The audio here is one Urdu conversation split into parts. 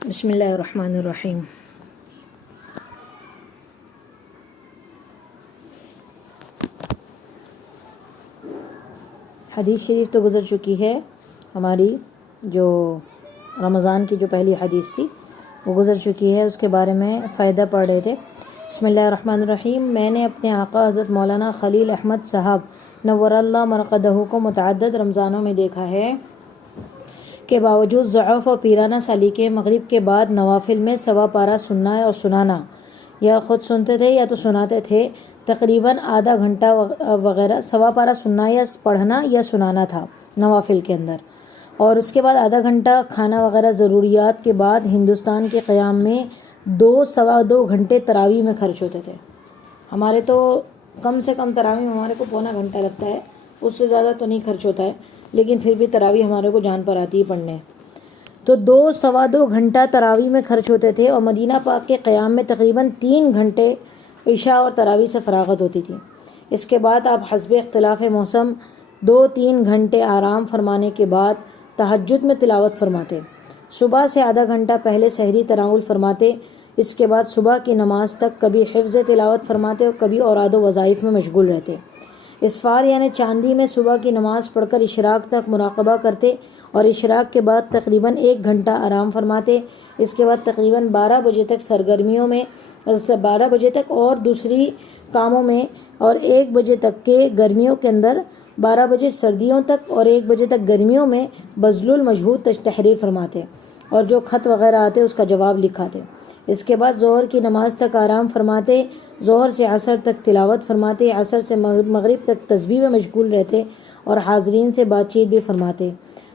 بسم اللہ الرحمن الرحیم۔ حدیث شریف تو گزر چکی ہے ہماری، جو رمضان کی جو پہلی حدیث تھی وہ گزر چکی ہے، اس کے بارے میں فائدہ پڑھ رہے تھے۔ بسم اللہ الرحمن الرحیم۔ میں نے اپنے آقا حضرت مولانا خلیل احمد صاحب نور اللہ مرقدہ کو متعدد رمضانوں میں دیکھا ہے کہ باوجود ضعف اور پیرانہ سالی کے مغرب کے بعد نوافل میں سوا پارہ سننا اور سنانا، یا خود سنتے تھے یا تو سناتے تھے، تقریباً آدھا گھنٹہ وغیرہ سوا پارہ سننا یا پڑھنا یا سنانا تھا نوافل کے اندر، اور اس کے بعد آدھا گھنٹہ کھانا وغیرہ ضروریات کے بعد ہندوستان کے قیام میں سوا دو گھنٹے تراویح میں خرچ ہوتے تھے۔ ہمارے تو کم سے کم تراویح میں ہمارے کو پونا گھنٹہ لگتا ہے، اس سے زیادہ تو نہیں خرچ ہوتا ہے، لیکن پھر بھی تراویح ہمارے کو جان پر آتی ہے پڑھنے۔ تو سوا دو گھنٹہ تراویح میں خرچ ہوتے تھے، اور مدینہ پاک کے قیام میں تقریباً 3 گھنٹے عشاء اور تراویح سے فراغت ہوتی تھی۔ اس کے بعد آپ حسب اختلاف موسم 2-3 گھنٹے آرام فرمانے کے بعد تہجد میں تلاوت فرماتے، صبح سے آدھا گھنٹہ پہلے سحری تناول فرماتے، اس کے بعد صبح کی نماز تک کبھی حفظ تلاوت فرماتے اور کبھی اوراد و وظائف میں مشغول رہتے۔ اسفار یعنی چاندی میں صبح کی نماز پڑھ کر اشراق تک مراقبہ کرتے، اور اشراق کے بعد تقریباً 1 گھنٹہ آرام فرماتے، اس کے بعد تقریباً 12 بجے تک سرگرمیوں میں 12 بجے تک اور دوسری کاموں میں، اور 1 بجے تک کے گرمیوں کے اندر 12 بجے سردیوں تک اور 1 بجے تک گرمیوں میں بذل المجہود تحریر فرماتے، اور جو خط وغیرہ آتے اس کا جواب لکھاتے۔ اس کے بعد ظہر کی نماز تک آرام فرماتے، ظہر سے عصر تک تلاوت فرماتے، عصر سے مغرب تک تسبیح میں مشغول رہتے، اور حاضرین سے بات چیت بھی فرماتے۔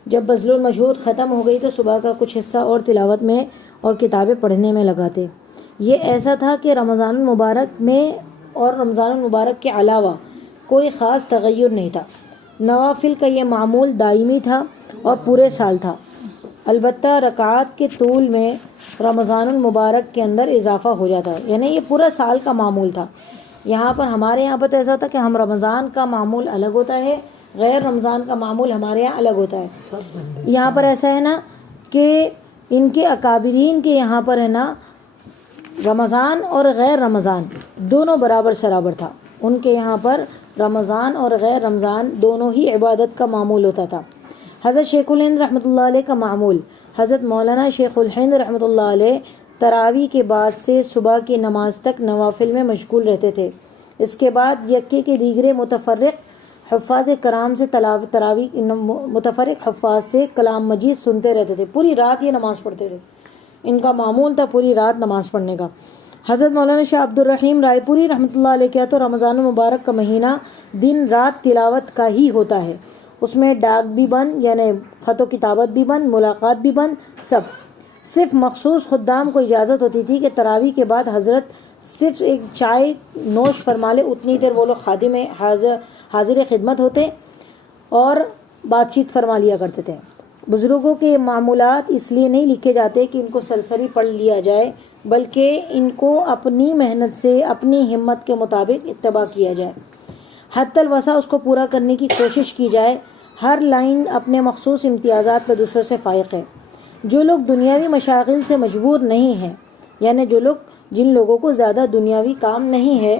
جب بذل المجہود ختم ہو گئی تو صبح کا کچھ حصہ اور تلاوت میں اور کتابیں پڑھنے میں لگاتے۔ یہ ایسا تھا کہ رمضان المبارک میں اور رمضان المبارک کے علاوہ کوئی خاص تغیر نہیں تھا۔ نوافل کا یہ معمول دائمی تھا اور پورے سال تھا، البتہ رکعات کے طول میں رمضان المبارک کے اندر اضافہ ہو جاتا ہے، یعنی یہ پورا سال کا معمول تھا۔ یہاں پر ہمارے یہاں پر تو ایسا ہوتا ہے کہ ہم رمضان کا معمول الگ ہوتا ہے، غیر رمضان کا معمول ہمارے یہاں الگ ہوتا ہے۔ یہاں پر ایسا ہے نا کہ ان کے اکابرین کے یہاں پر ہے نا رمضان اور غیر رمضان دونوں برابر سرابر تھا، ان کے یہاں پر رمضان اور غیر رمضان دونوں ہی عبادت کا معمول ہوتا تھا۔ حضرت شیخ الہند رحمۃ اللہ علیہ کا معمول، حضرت مولانا شیخ الہند رحمۃ اللہ علیہ تراویح کے بعد سے صبح کی نماز تک نوافل میں مشغول رہتے تھے۔ اس کے بعد یکے کے دیگرے متفرق حفاظ کرام سے تراویح متفرق حفاظ سے کلام مجید سنتے رہتے تھے، پوری رات یہ نماز پڑھتے تھے، ان کا معمول تھا پوری رات نماز پڑھنے کا۔ حضرت مولانا شاہ عبد الرحیم رائے پوری رحمۃ اللہ علیہ کیا تو رمضان المبارک کا مہینہ دن رات تلاوت کا ہی ہوتا ہے، اس میں ڈاک بھی بند، یعنی خط و کتابت بھی بند، ملاقات بھی بند، سب۔ صرف مخصوص خدام کو اجازت ہوتی تھی کہ تراویح کے بعد حضرت صرف ایک چائے نوش فرما لے، اتنی دیر وہ لوگ خادم حاضر خدمت ہوتے اور بات چیت فرما لیا کرتے تھے۔ بزرگوں کے معمولات اس لیے نہیں لکھے جاتے کہ ان کو سرسری پڑھ لیا جائے، بلکہ ان کو اپنی محنت سے اپنی ہمت کے مطابق اتباع کیا جائے، حتی الوسع اس کو پورا کرنے کی کوشش کی جائے۔ ہر لائن اپنے مخصوص امتیازات پر دوسروں سے فائق ہے۔ جو لوگ دنیاوی مشاغل سے مجبور نہیں ہیں، یعنی جن لوگوں کو زیادہ دنیاوی کام نہیں ہے،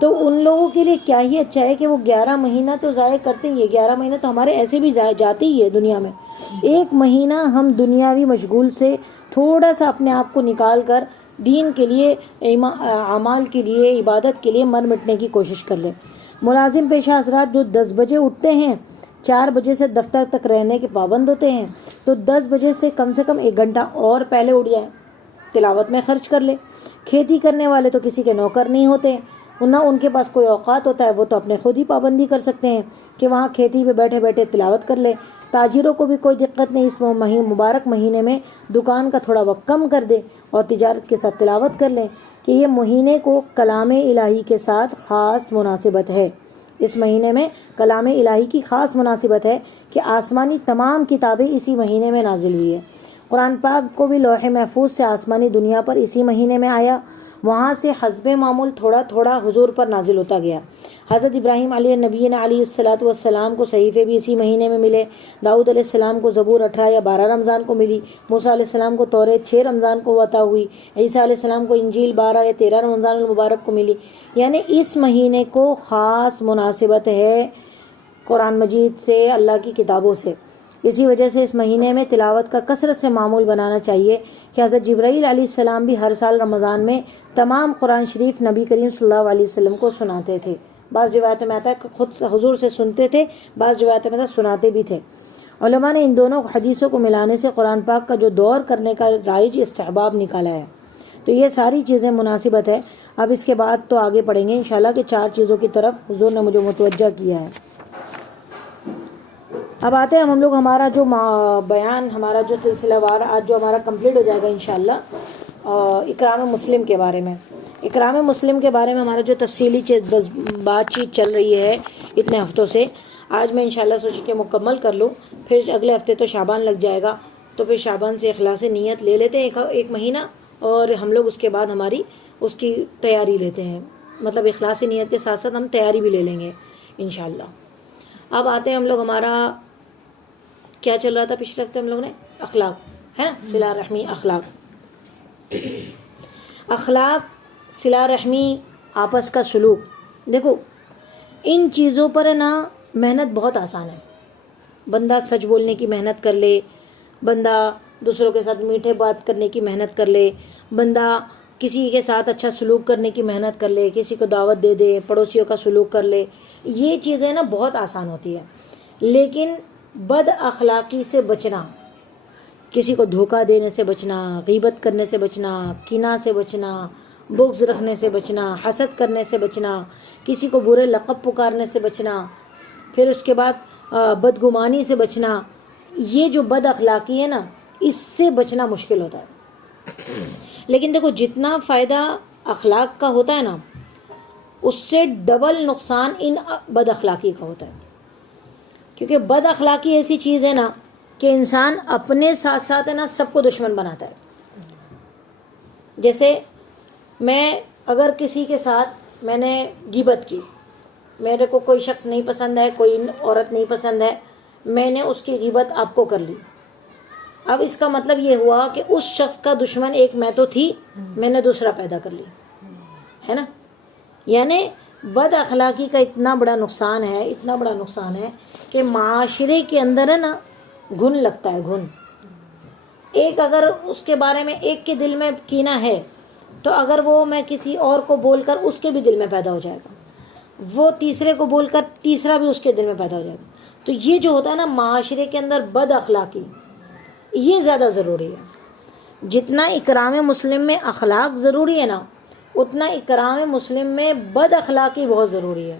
تو ان لوگوں کے لیے کیا ہی اچھا ہے کہ وہ 11 مہینہ تو ضائع کرتے ہی ہے۔ 11 مہینہ تو ہمارے ایسے بھی جاتے ہی ہے دنیا میں، 1 مہینہ ہم دنیاوی مشغول سے تھوڑا سا اپنے آپ کو نکال کر دین کے لیے، اعمال کے لیے، عبادت کے لیے مر مٹنے کی کوشش کر لیں۔ ملازم پیشہ حضرات جو 10 بجے اٹھتے ہیں، 4 بجے سے دفتر تک رہنے کے پابند ہوتے ہیں، تو 10 بجے سے کم 1 گھنٹہ اور پہلے اٹھ جائیں، تلاوت میں خرچ کر لے۔ کھیتی کرنے والے تو کسی کے نوکر نہیں ہوتے، نہ ان کے پاس کوئی اوقات ہوتا ہے، وہ تو اپنے خود ہی پابندی کر سکتے ہیں کہ وہاں کھیتی پہ بیٹھے بیٹھے تلاوت کر لے۔ تاجروں کو بھی کوئی دقت نہیں، اس مبارک مہینے میں دکان کا تھوڑا وقت کم کر دے اور تجارت کے ساتھ تلاوت کر لیں، کہ یہ مہینے کو کلام الہی کے ساتھ خاص مناسبت ہے۔ اس مہینے میں کلام الہی کی خاص مناسبت ہے کہ آسمانی تمام کتابیں اسی مہینے میں نازل ہوئی ہے۔ قرآن پاک کو بھی لوح محفوظ سے آسمانی دنیا پر اسی مہینے میں آیا۔ وہاں سے حسب معمول تھوڑا تھوڑا حضور پر نازل ہوتا گیا۔ حضرت ابراہیم علیہ نبی علیہ الصلاۃ والسلام کو صحیفے بھی اسی مہینے میں ملے، داؤد علیہ السلام کو زبور 18 یا 12 رمضان کو ملی، موسیٰ علیہ السلام کو توریت 6 رمضان کو عطا ہوئی، عیسیٰ علیہ السلام کو انجیل 12 یا 13 رمضان المبارک کو ملی۔ یعنی اس مہینے کو خاص مناسبت ہے قرآن مجید سے، اللہ کی کتابوں سے۔ اسی وجہ سے اس مہینے میں تلاوت کا کثرت سے معمول بنانا چاہیے کہ حضرت جبرائیل علیہ السلام بھی ہر سال رمضان میں تمام قرآن شریف نبی کریم صلی اللہ علیہ وسلم کو سناتے تھے۔ بعض روایتوں میں آتا ہے کہ خود حضور سے سنتے تھے، بعض روایتوں میں سناتے بھی تھے۔ علماء نے ان دونوں حدیثوں کو ملانے سے قرآن پاک کا جو دور کرنے کا رائج استحباب نکالا ہے۔ تو یہ ساری چیزیں مناسبت ہے۔ اب اس کے بعد تو آگے پڑھیں گے انشاءاللہ کہ 4 چیزوں کی طرف حضور نے مجھے متوجہ کیا ہے۔ اب آتے ہیں ہم لوگ ہمارا جو بیان، ہمارا جو سلسلہ وار آج جو ہمارا کمپلیٹ ہو جائے گا انشاءاللہ اکرام مسلم کے بارے میں۔ اکرام مسلم کے بارے میں ہمارا جو تفصیلی بات چیت چل رہی ہے اتنے ہفتوں سے، آج میں انشاءاللہ سوچ کے مکمل کر لوں، پھر اگلے ہفتے تو شعبان لگ جائے گا، تو پھر شعبان سے اخلاص نیت لے لیتے ہیں ایک مہینہ، اور ہم لوگ اس کے بعد ہماری اس کی تیاری لیتے ہیں، مطلب اخلاص نیت کے ساتھ ساتھ ہم تیاری بھی لے لیں گے انشاءاللہ۔ اب آتے ہیں ہم لوگ، ہمارا کیا چل رہا تھا پچھلے ہفتے ہم لوگ نے؟ اخلاق ہے نا، صلہ رحمی، اخلاق، صلہ رحمی، آپس کا سلوک۔ دیکھو ان چیزوں پر نا محنت بہت آسان ہے، بندہ سچ بولنے کی محنت کر لے، بندہ دوسروں کے ساتھ میٹھے بات کرنے کی محنت کر لے، بندہ کسی کے ساتھ اچھا سلوک کرنے کی محنت کر لے، کسی کو دعوت دے دے، پڑوسیوں کا سلوک کر لے، یہ چیزیں نا بہت آسان ہوتی ہے۔ لیکن بد اخلاقی سے بچنا، کسی کو دھوکہ دینے سے بچنا، غیبت کرنے سے بچنا، کینہ سے بچنا، بغض رکھنے سے بچنا، حسد کرنے سے بچنا، کسی کو برے لقب پکارنے سے بچنا، پھر اس کے بعد بدگمانی سے بچنا، یہ جو بد اخلاقی ہے نا اس سے بچنا مشکل ہوتا ہے۔ لیکن دیکھو جتنا فائدہ اخلاق کا ہوتا ہے نا اس سے ڈبل نقصان ان بد اخلاقی کا ہوتا ہے، کیونکہ بد اخلاقی ایسی چیز ہے نا کہ انسان اپنے ساتھ ساتھ ہے نا سب کو دشمن بناتا ہے۔ جیسے میں اگر کسی کے ساتھ میں نے غیبت کی، میرے کو کوئی شخص نہیں پسند ہے، کوئی عورت نہیں پسند ہے، میں نے اس کی غیبت آپ کو کر لی، اب اس کا مطلب یہ ہوا کہ اس شخص کا دشمن ایک میں تو تھی، میں نے دوسرا پیدا کر لی، ہے نا۔ یعنی بد اخلاقی کا اتنا بڑا نقصان ہے، اتنا بڑا نقصان ہے کہ معاشرے کے اندر ہے نا گھن لگتا ہے، گھن۔ ایک اگر اس کے بارے میں ایک کے دل میں کینہ ہے تو اگر وہ میں کسی اور کو بول کر اس کے بھی دل میں پیدا ہو جائے گا، وہ تیسرے کو بول کر تیسرا بھی اس کے دل میں پیدا ہو جائے گا۔ تو یہ جو ہوتا ہے نا معاشرے کے اندر بد اخلاقی، یہ زیادہ ضروری ہے۔ جتنا اکرام مسلم میں اخلاق ضروری ہے نا اتنا اکرام مسلم میں بد اخلاقی بہت ضروری ہے۔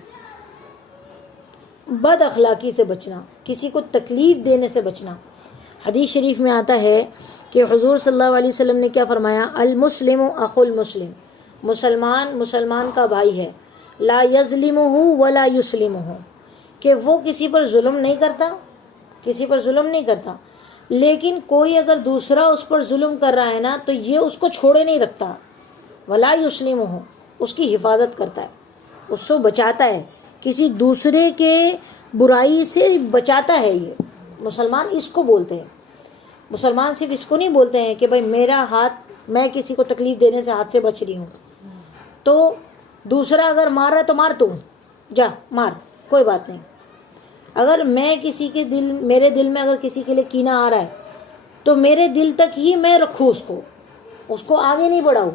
بد اخلاقی سے بچنا، کسی کو تکلیف دینے سے بچنا۔ حدیث شریف میں آتا ہے کہ حضور صلی اللہ علیہ وسلم نے کیا فرمایا؟ المسلم اخو المسلم، مسلمان مسلمان کا بھائی ہے، لا یظلمہ ولا یسلمہ، کہ وہ کسی پر ظلم نہیں کرتا، کسی پر ظلم نہیں کرتا، لیکن کوئی اگر دوسرا اس پر ظلم کر رہا ہے نا تو یہ اس کو چھوڑے نہیں رکھتا، ولا یسلمہ، اس کی حفاظت کرتا ہے، اس کو بچاتا ہے، کسی دوسرے کے برائی سے بچاتا ہے۔ یہ مسلمان اس کو بولتے ہیں۔ مسلمان صرف اس کو نہیں بولتے ہیں کہ بھائی میرا ہاتھ، میں کسی کو تکلیف دینے سے ہاتھ سے بچ رہی ہوں، تو دوسرا اگر مار رہا ہے تو مار، تو جا مار، کوئی بات نہیں۔ اگر میں کسی کے دل، میرے دل میں اگر کسی کے لیے کینہ آ رہا ہے تو میرے دل تک ہی میں رکھوں، اس کو آگے نہیں بڑھاؤں۔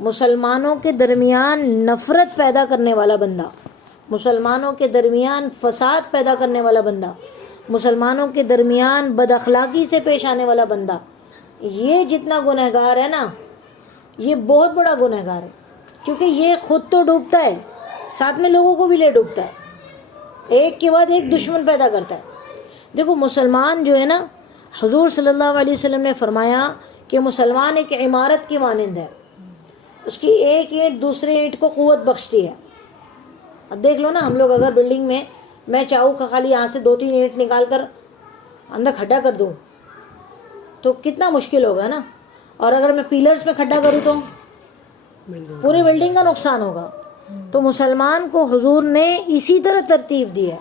مسلمانوں کے درمیان نفرت پیدا کرنے والا بندہ، مسلمانوں کے درمیان فساد پیدا کرنے والا بندہ، مسلمانوں کے درمیان بد اخلاقی سے پیش آنے والا بندہ، یہ جتنا گنہگار ہے نا یہ بہت بڑا گنہگار ہے، کیونکہ یہ خود تو ڈوبتا ہے، ساتھ میں لوگوں کو بھی لے ڈوبتا ہے، ایک کے بعد ایک دشمن پیدا کرتا ہے۔ دیکھو مسلمان جو ہے نا، حضور صلی اللہ علیہ وسلم نے فرمایا کہ مسلمان ایک عمارت کی مانند ہے، اس کی ایک اینٹ دوسرے اینٹ کو قوت بخشتی ہے۔ اب دیکھ لو نا، ہم لوگ اگر بلڈنگ میں چاہوں کا خالی یہاں سے 2-3 اینٹ نکال کر اندر کھڈا کر دوں تو کتنا مشکل ہوگا نا، اور اگر میں پیلرز میں کھڈا کروں پوری بلڈنگ کا نقصان ہوگا. تو مسلمان کو حضور نے اسی طرح ترتیب دی ہے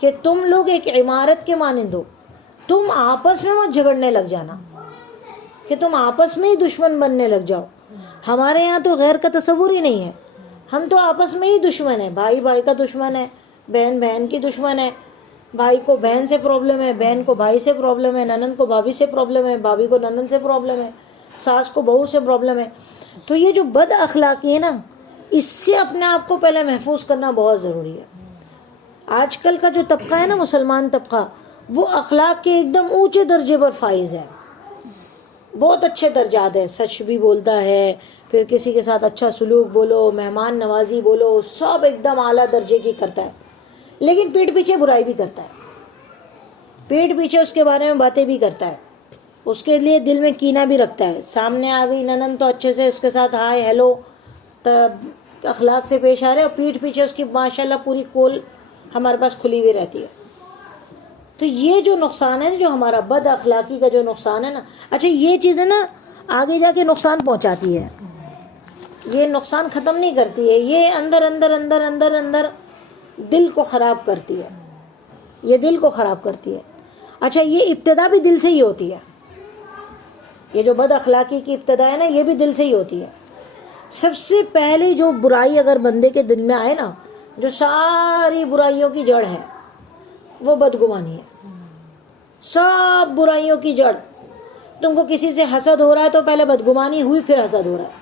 کہ تم لوگ ایک عمارت کے مانند ہو، تم آپس میں مت جھگڑنے لگ جانا کہ تم آپس میں ہی دشمن بننے لگ جاؤ. ہمارے یہاں تو غیر کا تصور ہی نہیں ہے، ہم تو آپس میں ہی دشمن ہیں. بھائی بھائی کا دشمن ہے، بہن بہن کی دشمن ہے، بھائی کو بہن سے پرابلم ہے، بہن کو بھائی سے پرابلم ہے، ننند کو بھابھی سے پرابلم ہے، بھابھی کو ننند سے پرابلم ہے، ساس کو بہو سے پرابلم ہے. تو یہ جو بد اخلاقی ہے نا، اس سے اپنے آپ کو پہلے محفوظ کرنا بہت ضروری ہے. آج کل کا جو طبقہ ہے نا، مسلمان طبقہ، وہ اخلاق کے ایک دم اونچے درجے پر فائز ہے، بہت اچھے درجات ہیں. سچ بھی بولتا ہے، پھر کسی کے ساتھ اچھا سلوک بولو، مہمان نوازی بولو، سب ایک دم اعلیٰ درجے کی کرتا ہے. لیکن پیٹھ پیچھے برائی بھی کرتا ہے، پیٹھ پیچھے اس کے بارے میں باتیں بھی کرتا ہے، اس کے لیے دل میں کینہ بھی رکھتا ہے. سامنے آ گئی ننند تو اچھے سے اس کے ساتھ ہائے ہیلو اخلاق سے پیش آ رہے، اور پیٹھ پیچھے اس کی ماشاءاللہ پوری کول ہمارے پاس کھلی ہوئی رہتی ہے. تو یہ جو نقصان ہے نا، جو ہمارا بد اخلاقی کا جو نقصان ہے نا، اچھا یہ چیزیں نا آگے جا کے نقصان پہنچاتی ہے، یہ نقصان ختم نہیں کرتی ہے، یہ اندر اندر اندر اندر اندر دل کو خراب کرتی ہے، یہ دل کو خراب کرتی ہے. اچھا یہ ابتدا بھی دل سے ہی ہوتی ہے، یہ جو بد اخلاقی کی ابتدا ہے نا، یہ بھی دل سے ہی ہوتی ہے. سب سے پہلے جو برائی اگر بندے کے دل میں آئے نا، جو ساری برائیوں کی جڑ ہے، وہ بدگمانی ہے. سب برائیوں کی جڑ. تم کو کسی سے حسد ہو رہا ہے تو پہلے بدگمانی ہوئی، پھر حسد ہو رہا ہے.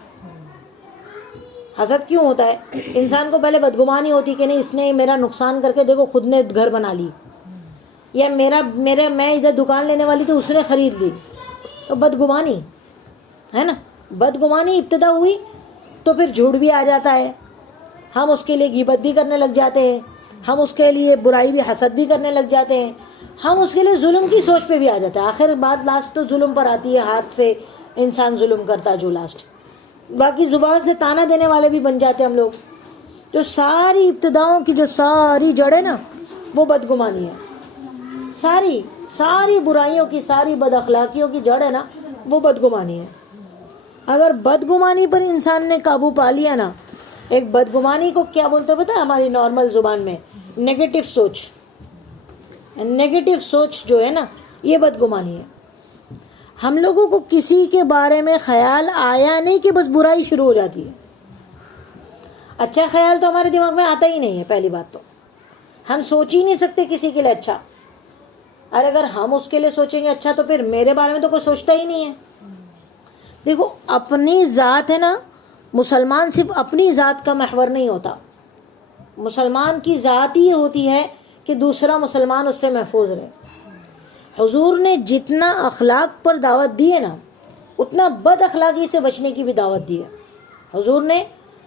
حسد کیوں ہوتا ہے؟ انسان کو پہلے بدگمانی ہوتی کہ نہیں اس نے میرا نقصان کر کے دیکھو خود نے گھر بنا لی، یا میں ادھر دکان لینے والی تھی اس نے خرید لی. تو بدگمانی ہے نا، بدگمانی ابتدا ہوئی تو پھر جھوٹ بھی آ جاتا ہے، ہم اس کے لیے غیبت بھی کرنے لگ جاتے ہیں، ہم اس کے لیے برائی بھی حسد بھی کرنے لگ جاتے ہیں، ہم اس کے لیے ظلم کی سوچ پہ بھی آ جاتا ہے. آخر بات لاسٹ تو ظلم پر آتی ہے، ہاتھ سے انسان ظلم کرتا جو لاسٹ. باقی زبان سے تانا دینے والے بھی بن جاتے ہم لوگ. جو ساری ابتداؤں کی جو ساری جڑ ہے نا، وہ بدگمانی ہے. ساری برائیوں کی، ساری بد اخلاقیوں کی جڑ ہے نا، وہ بدگمانی ہے. اگر بدگمانی پر انسان نے قابو پا لیا نا، ایک بدگمانی کو کیا بولتے پتہ ہے ہماری نارمل زبان میں؟ نیگیٹو سوچ. نیگیٹو سوچ جو ہے نا، یہ بدگمانی ہے. ہم لوگوں کو کسی کے بارے میں خیال آیا نہیں کہ بس برائی شروع ہو جاتی ہے. اچھا خیال تو ہمارے دماغ میں آتا ہی نہیں ہے. پہلی بات تو ہم سوچ ہی نہیں سکتے کسی کے لیے اچھا. اور اگر ہم اس کے لیے سوچیں گے اچھا، تو پھر میرے بارے میں تو کوئی سوچتا ہی نہیں ہے. دیکھو اپنی ذات ہے نا، مسلمان صرف اپنی ذات کا محور نہیں ہوتا. مسلمان کی ذات ہی ہوتی ہے کہ دوسرا مسلمان اس سے محفوظ رہے. حضور نے جتنا اخلاق پر دعوت دی ہے نا، اتنا بد اخلاقی سے بچنے کی بھی دعوت دی ہے. حضور نے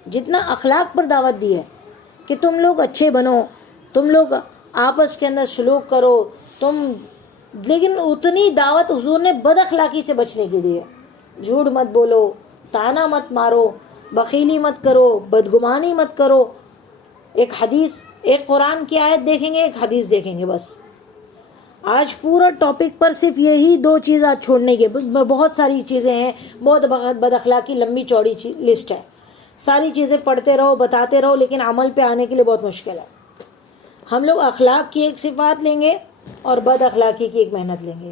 جتنا اخلاق پر دعوت دی ہے کہ تم لوگ اچھے بنو، تم لوگ آپس کے اندر سلوک کرو، لیکن اتنی دعوت حضور نے بد اخلاقی سے بچنے کی دی ہے. جھوٹ مت بولو، تانا مت مارو، بخیلی مت کرو، بدگمانی مت کرو. ایک حدیث، ایک قرآن کی آیت دیکھیں گے، ایک حدیث دیکھیں گے بس. آج پورا ٹاپک پر صرف یہی 2 چیز آج چھوڑنے کے، بہت ساری چیزیں ہیں، بہت بد اخلاقی لمبی چوڑی لسٹ ہے. ساری چیزیں پڑھتے رہو، بتاتے رہو، لیکن عمل پہ آنے کے لیے بہت مشکل ہے. ہم لوگ اخلاق کی ایک صفات لیں گے اور بد اخلاقی کی ایک محنت لیں گے.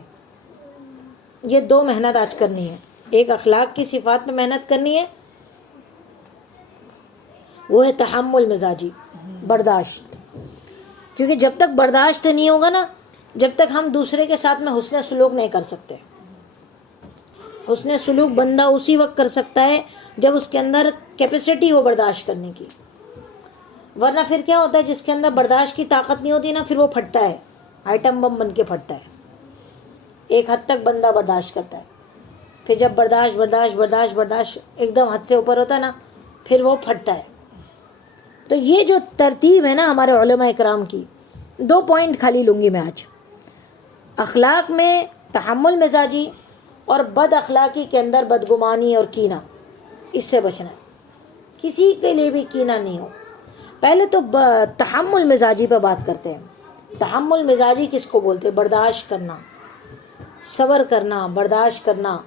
یہ 2 محنت آج کرنی ہے. ایک اخلاق کی صفات پہ محنت کرنی ہے، وہ ہے تحمل مزاجی، برداشت. کیونکہ جب تک برداشت نہیں ہوگا نا، جب تک ہم دوسرے کے ساتھ میں حسن سلوک نہیں کر سکتے. حسن سلوک بندہ اسی وقت کر سکتا ہے جب اس کے اندر کیپیسٹی ہو برداشت کرنے کی. ورنہ پھر کیا ہوتا ہے، جس کے اندر برداشت کی طاقت نہیں ہوتی نا، پھر وہ پھٹتا ہے، آئٹم بم بن کے پھٹتا ہے. ایک حد تک بندہ برداشت کرتا ہے، پھر جب برداشت ایک دم حد سے اوپر ہوتا ہے نا، پھر وہ پھٹتا ہے. تو یہ جو ترتیب ہے نا ہمارے علماء اکرام کی، 2 پوائنٹ خالی لوں گی میں آج. اخلاق میں تحمل مزاجی، اور بد اخلاقی کے اندر بدگمانی اور کینہ. اس سے بچنا ہے، کسی کے لیے بھی کینہ نہیں ہو. پہلے تو تحمل مزاجی پہ بات کرتے ہیں. تحمل مزاجی کس کو بولتے ہیں؟ برداشت کرنا، صبر کرنا، برداشت کرنا.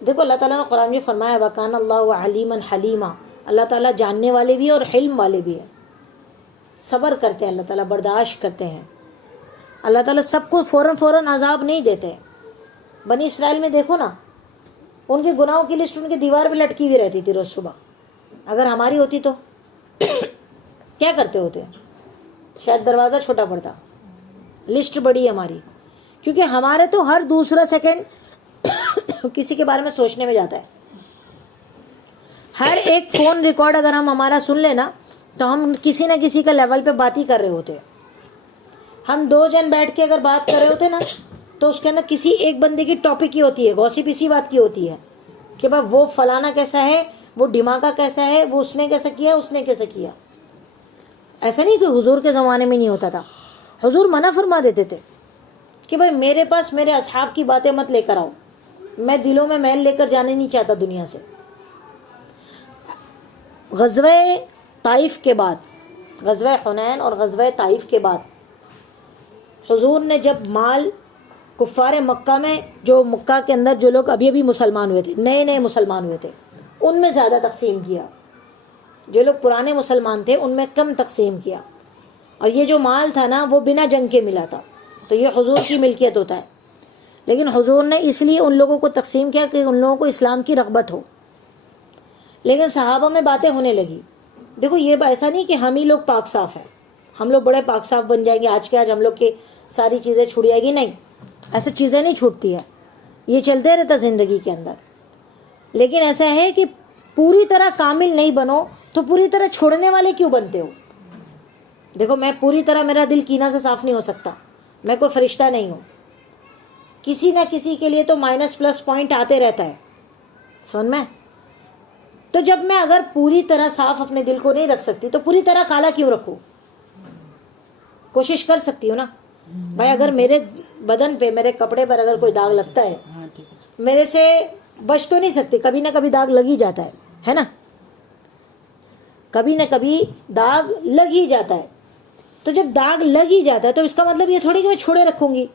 دیکھو اللہ تعالیٰ نے قرآن میں فرمایا وَكَانَ اللَّهُ عَلِيمًا حَلِيمًا، اللہ تعالیٰ جاننے والے بھی ہیں اور حلم والے بھی ہیں، صبر کرتے ہیں اللہ تعالیٰ، برداشت کرتے ہیں۔ اللہ تعالیٰ سب کو فوراً عذاب نہیں دیتے۔ بنی اسرائیل میں دیکھو نا، ان کے گناہوں کی لسٹ ان کی دیوار پہ لٹکی ہوئی رہتی تھی روز صبح۔ اگر ہماری ہوتی تو کیا کرتے ہوتے؟ شاید دروازہ چھوٹا پڑتا، لسٹ بڑی ہے ہماری، کیونکہ ہمارے تو ہر دوسرا سیکنڈ کسی کے بارے میں سوچنے میں جاتا ہے۔ ہر ایک فون ریکارڈ اگر ہمارا سن لینا تو ہم کسی نہ کسی کا لیول پہ بات ہی کر رہے ہوتے۔ ہم 2 جن بیٹھ کے اگر بات کر رہے ہوتے نا تو اس کے اندر کسی ایک بندے کی ٹاپک ہی ہوتی ہے، گوسپ اسی بات کی ہوتی ہے کہ بھائی وہ فلانا کیسا ہے، وہ ڈماغا کیسا ہے، وہ اس نے کیسا کیا، اس نے کیسا کیا۔ ایسا نہیں کہ حضور کے زمانے میں نہیں ہوتا تھا، حضور منع فرما دیتے تھے کہ بھائی میرے پاس میرے اصحاب کی باتیں مت لے کر آؤ، میں دلوں میں میل لے کر جانے نہیں چاہتا دنیا سے۔ غزوہ طائف کے بعد، غزوہ حنین اور غزوہ طائف کے بعد حضور نے جب مال کفار مکہ میں، جو مکہ کے اندر جو لوگ ابھی ابھی مسلمان ہوئے تھے، نئے مسلمان ہوئے تھے، ان میں زیادہ تقسیم کیا، جو لوگ پرانے مسلمان تھے ان میں کم تقسیم کیا۔ اور یہ جو مال تھا نا وہ بنا جنگ کے ملا تھا، تو یہ حضور کی ملکیت ہوتا ہے، لیکن حضور نے اس لیے ان لوگوں کو تقسیم کیا کہ ان لوگوں کو اسلام کی رغبت ہو۔ لیکن صحابہ میں باتیں ہونے لگی، دیکھو یہ ایسا نہیں کہ ہم ہی لوگ پاک صاف ہیں، ہم لوگ بڑے پاک صاف بن جائیں گے آج کے آج، ہم لوگ کی ساری چیزیں چھوٹ جائے گی، نہیں، ایسے چیزیں نہیں چھوٹتی ہے، یہ چلتے رہتا زندگی کے اندر۔ لیکن ایسا ہے کہ پوری طرح کامل نہیں بنو تو پوری طرح چھوڑنے والے کیوں بنتے ہو؟ دیکھو میں پوری طرح، میرا دل کینہ سے صاف نہیں ہو سکتا، میں کوئی فرشتہ نہیں ہوں، کسی نہ کسی کے لیے تو مائنس پلس پوائنٹ آتے رہتا ہے، سمجھ میں؟ تو جب میں اگر پوری طرح صاف اپنے دل کو نہیں رکھ سکتی تو پوری طرح کالا کیوں رکھوں؟ کوشش کر سکتی ہوں نا بھائی، اگر میرے بدن پہ، میرے کپڑے پر اگر کوئی داغ لگتا ہے، میرے سے بچ تو نہیں سکتے، کبھی نہ کبھی داغ لگ ہی جاتا ہے نا، کبھی نہ کبھی داغ لگ ہی جاتا ہے۔ تو جب داغ لگ ہی جاتا ہے تو اس کا مطلب یہ تھوڑی کہ میں چھوڑے رکھوں گی،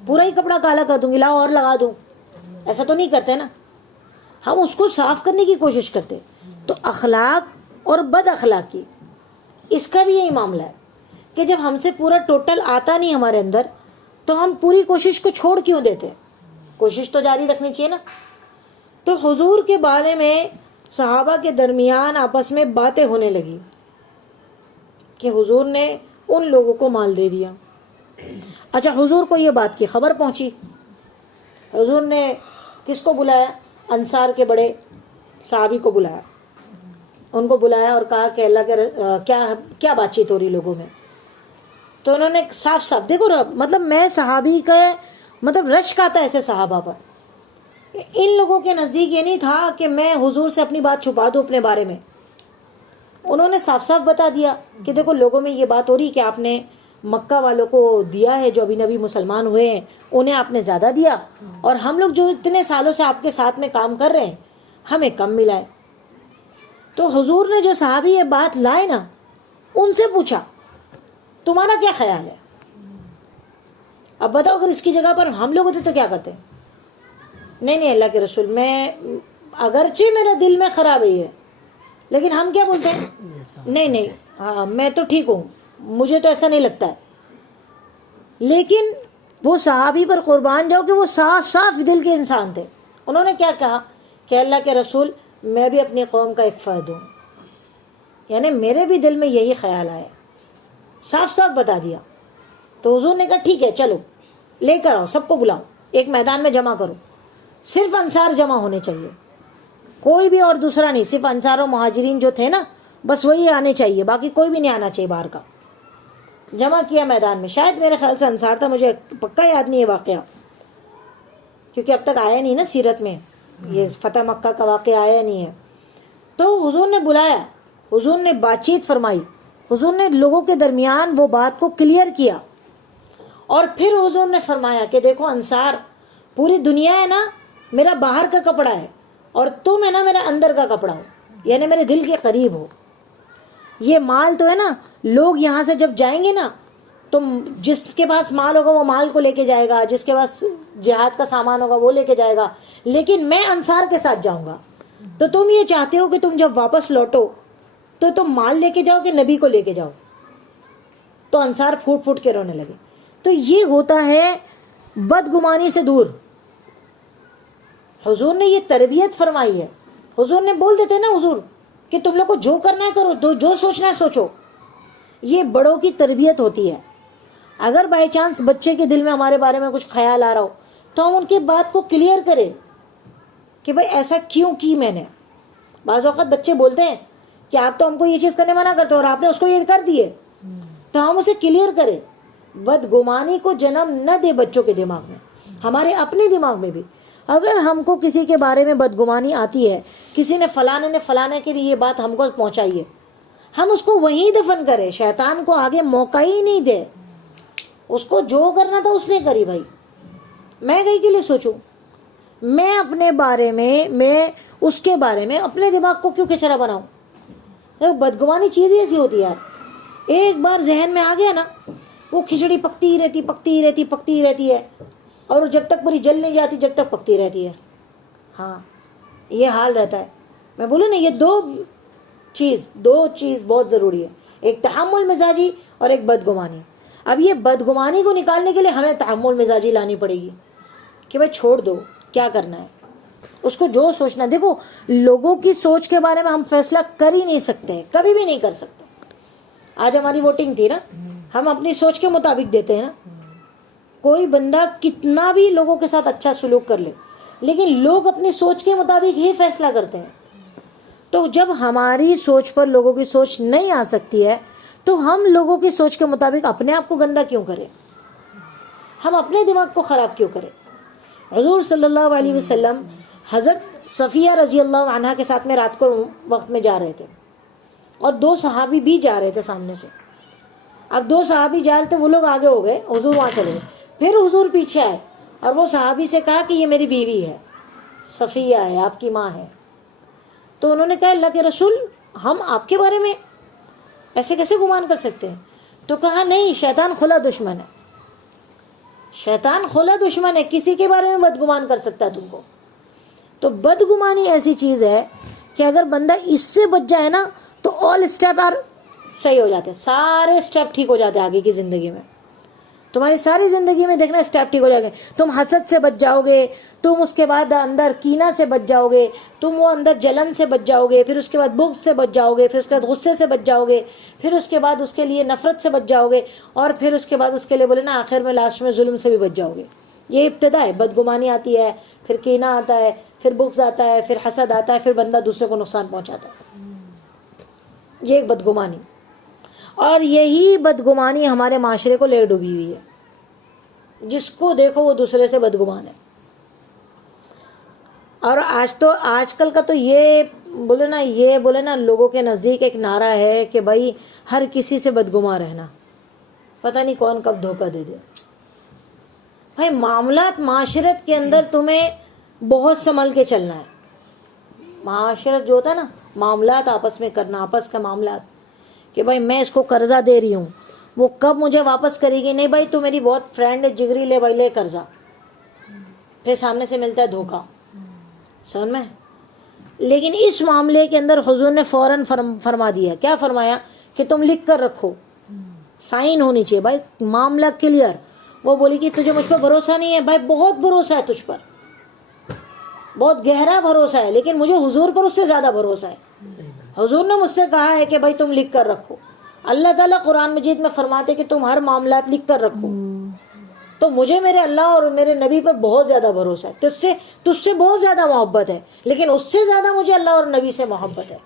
پورا ہی کپڑا کالا کر دوں گی، لاؤ اور لگا دوں، ایسا تو نہیں کرتے نا، ہم اس کو صاف کرنے کی کوشش کرتے۔ تو اخلاق اور بد اخلاقی، اس کا بھی یہی معاملہ ہے کہ جب ہم سے پورا ٹوٹل آتا نہیں ہمارے اندر تو ہم پوری کوشش کو چھوڑ کیوں دیتے؟ کوشش تو جاری رکھنی چاہیے نا۔ تو حضور کے بارے میں صحابہ کے درمیان آپس میں باتیں ہونے لگی کہ حضور نے ان لوگوں کو مال دے دیا۔ اچھا، حضور کو یہ بات کی خبر پہنچی، حضور نے کس کو بلایا؟ انصار کے بڑے صحابی کو بلایا، ان کو بلایا اور کہا کہ اللہ کے کیا بات چیت ہو رہی لوگوں میں؟ تو انہوں نے صاف صاف، دیکھو مطلب میں صحابی کا مطلب رشک آتا ہے ایسے صحابہ پر۔ ان لوگوں کے نزدیک یہ نہیں تھا کہ میں حضور سے اپنی بات چھپا دوں اپنے بارے میں، انہوں نے صاف صاف بتا دیا کہ دیکھو لوگوں میں یہ بات ہو رہی کہ آپ نے مکہ والوں کو دیا ہے، جو ابھی نبی مسلمان ہوئے ہیں انہیں آپ نے زیادہ دیا، اور ہم لوگ جو اتنے سالوں سے آپ کے ساتھ میں کام کر رہے ہیں ہمیں کم ملا ہے۔ تو حضور نے جو صحابی یہ بات لائے نا، ان سے پوچھا تمہارا کیا خیال ہے؟ اب بتاؤ اگر اس کی جگہ پر ہم لوگ ہوتے تو کیا کرتے؟ نہیں اللہ کے رسول، میں اگرچہ میرا دل میں خرابی ہے لیکن ہم کیا بولتے ہیں، نہیں ہاں میں تو ٹھیک ہوں، مجھے تو ایسا نہیں لگتا ہے۔ لیکن وہ صحابی پر قربان جاؤ کہ وہ صاف دل کے انسان تھے، انہوں نے کیا کہا کہ اللہ کے رسول میں بھی اپنی قوم کا ایک فرد ہوں، یعنی میرے بھی دل میں یہی خیال آیا، صاف بتا دیا۔ تو حضور نے کہا ٹھیک ہے چلو لے کر آؤ، سب کو بلاؤ، ایک میدان میں جمع کرو، صرف انصار جمع ہونے چاہیے، کوئی بھی اور دوسرا نہیں، صرف انصار و مہاجرین جو تھے نا بس وہی آنے چاہیے، باقی کوئی بھی نہیں آنا چاہیے باہر کا۔ جمع کیا میدان میں، شاید میرے خیال سے انصار تھا، مجھے پکا یاد نہیں ہے واقعہ کیونکہ اب تک آیا نہیں نا سیرت میں، یہ فتح مکہ کا واقعہ آیا نہیں ہے۔ تو حضور نے بلایا، حضور نے بات چیت فرمائی، حضور نے لوگوں کے درمیان وہ بات کو کلیئر کیا، اور پھر حضور نے فرمایا کہ دیکھو انصار، پوری دنیا ہے نا میرا باہر کا کپڑا ہے اور تم ہے نا میرا اندر کا کپڑا ہو، یعنی میرے دل کے قریب ہو۔ یہ مال تو ہے نا، لوگ یہاں سے جب جائیں گے نا تو جس کے پاس مال ہوگا وہ مال کو لے کے جائے گا، جس کے پاس جہاد کا سامان ہوگا وہ لے کے جائے گا، لیکن میں انصار کے ساتھ جاؤں گا. تو تم یہ چاہتے ہو کہ تم جب واپس لوٹو تو تم مال لے کے جاؤ کہ نبی کو لے کے جاؤ؟ تو انصار پھوٹ پھوٹ کے رونے لگے. تو یہ ہوتا ہے بدگمانی سے دور. حضور نے یہ تربیت فرمائی ہے. حضور نے بول دیتے نا حضور کہ تم لوگ کو جو کرنا ہے کرو، جو سوچنا ہے سوچو. یہ بڑوں کی تربیت ہوتی ہے. اگر بائی چانس بچے کے دل میں ہمارے بارے میں کچھ خیال آ رہا ہو تو ہم ان کے بات کو کلیئر کریں کہ بھائی ایسا کیوں کی میں نے. بعض اوقات بچے بولتے ہیں کہ آپ تو ہم کو یہ چیز کرنے منع کرتے ہو اور آپ نے اس کو یہ کر دیے، تو ہم اسے کلیئر کریں. بدگمانی کو جنم نہ دے بچوں کے دماغ میں، ہمارے اپنے دماغ میں بھی. اگر ہم کو کسی کے بارے میں بدگمانی آتی ہے، کسی نے فلانے کے لیے یہ بات ہم کو پہنچائی ہے، ہم اس کو وہیں دفن کریں. شیطان کو آگے موقع ہی نہیں دے. اس کو جو کرنا تھا اس نے کری. بھائی میں کہیں کے لیے سوچوں، میں اپنے بارے میں اس کے بارے میں اپنے دماغ کو کیوں کچرا بناؤں؟ بدگمانی چیز ہی ایسی ہوتی ہے یار. ایک بار ذہن میں آ گیا نا، وہ کھچڑی پکتی رہتی ہے اور جب تک پوری جل نہیں جاتی جب تک پکتی رہتی ہے. ہاں یہ حال رہتا ہے. میں بولوں نا یہ دو چیز بہت ضروری ہے، ایک تحمل مزاجی اور ایک بدگمانی. اب یہ بدگمانی کو نکالنے کے لیے ہمیں تحمل مزاجی لانی پڑے گی کہ بھائی چھوڑ دو، کیا کرنا ہے اس کو جو سوچنا. دیکھو لوگوں کی سوچ کے بارے میں ہم فیصلہ کر ہی نہیں سکتے، کبھی بھی نہیں کر سکتے. آج ہماری ووٹنگ تھی نا، ہم اپنی سوچ کے مطابق دیتے ہیں نا. کوئی بندہ کتنا بھی لوگوں کے ساتھ اچھا سلوک کر لے، لیکن لوگ اپنی سوچ کے مطابق ہی فیصلہ کرتے ہیں. تو جب ہماری سوچ پر لوگوں کی سوچ نہیں آ سکتی ہے تو ہم لوگوں کی سوچ کے مطابق اپنے آپ کو گندا کیوں کریں؟ ہم اپنے دماغ کو خراب کیوں کریں؟ حضور صلی اللہ علیہ وسلم حضرت صفیہ رضی اللہ عنہا کے ساتھ میں رات کو وقت میں جا رہے تھے اور 2 صحابی بھی جا رہے تھے سامنے سے. اب 2 صحابی جا رہے تھے، وہ لوگ آگے ہو گئے، حضور وہاں چلے گئے. پھر حضور پیچھے آئے اور وہ صحابی سے کہا کہ یہ میری بیوی ہے، صفیہ ہے، آپ کی ماں ہے. تو انہوں نے کہا اللہ کے رسول، ہم آپ کے بارے میں ایسے کیسے گمان کر سکتے ہیں؟ تو کہا نہیں، شیطان کھلا دشمن ہے. شیطان کھلا دشمن ہے، کسی کے بارے میں بدگمان کر سکتا ہے تم کو. تو بدگمانی ایسی چیز ہے کہ اگر بندہ اس سے بچ جائے نا تو آل اسٹیپ صحیح ہو جاتے ہیں، سارے اسٹیپ ٹھیک ہو جاتے ہیں آگے کی زندگی میں. تمہاری ساری زندگی میں دیکھنا اسٹیپ ٹھیک ہو جائے گا. تم حسد سے بچ جاؤ گے، تم اس کے بعد اندر کینہ سے بچ جاؤ گے، تم وہ اندر جلن سے بچ جاؤ گے، پھر اس کے بعد بغض سے بچ جاؤ گے، پھر اس کے بعد غصے سے بچ جاؤ گے، پھر اس کے بعد اس کے لیے نفرت سے بچ جاؤ گے، اور پھر اس کے بعد اس کے لیے بولے نا آخر میں لاسٹ میں ظلم سے بھی بچ جاؤ گے. یہ ابتدا ہے. بدگمانی آتی ہے، پھر کینہ آتا ہے، پھر بغض آتا ہے، پھر حسد آتا ہے، پھر بندہ دوسرے کو نقصان پہنچاتا ہے. یہ ایک بدگمانی. اور یہی بدگمانی ہمارے معاشرے کو لے ڈوبی ہوئی ہے. جس کو دیکھو وہ دوسرے سے بدگمان ہے. اور آج کل کا تو یہ بولے نا لوگوں کے نزدیک ایک نعرہ ہے کہ بھائی ہر کسی سے بدگمان رہنا. پتہ نہیں کون کب دھوکہ دے دے. بھائی معاملات معاشرت کے اندر تمہیں بہت سنبھل کے چلنا ہے. معاشرت جو ہوتا ہے نا، معاملات آپس میں کرنا، آپس کا معاملات کہ بھائی میں اس کو قرضہ دے رہی ہوں، وہ کب مجھے واپس کرے گی؟ نہیں بھائی تو میری بہت فرینڈ ہے، جگری، لے بھائی لے قرضہ. پھر سامنے سے ملتا ہے دھوکہ. سمجھ میں؟ لیکن اس معاملے کے اندر حضور نے فوراً فرما دیا. کیا فرمایا؟ کہ تم لکھ کر رکھو، سائن ہونی چاہیے. بھائی معاملہ کلیئر. وہ بولی کہ تجھے مجھ پر بھروسہ نہیں ہے. بھائی بہت بھروسہ ہے تجھ پر، بہت گہرا بھروسہ ہے، لیکن مجھے حضور پر اس سے زیادہ بھروسہ ہے. حضور نے مجھ سے کہا ہے کہ بھائی تم لکھ کر رکھو. اللہ تعالیٰ قرآن مجید میں فرماتے کہ تم ہر معاملات لکھ کر رکھو. تو مجھے میرے اللہ اور میرے نبی پر بہت زیادہ بھروسہ ہے. تجھ سے بہت زیادہ محبت ہے، لیکن اس سے زیادہ مجھے اللہ اور نبی سے محبت ہے.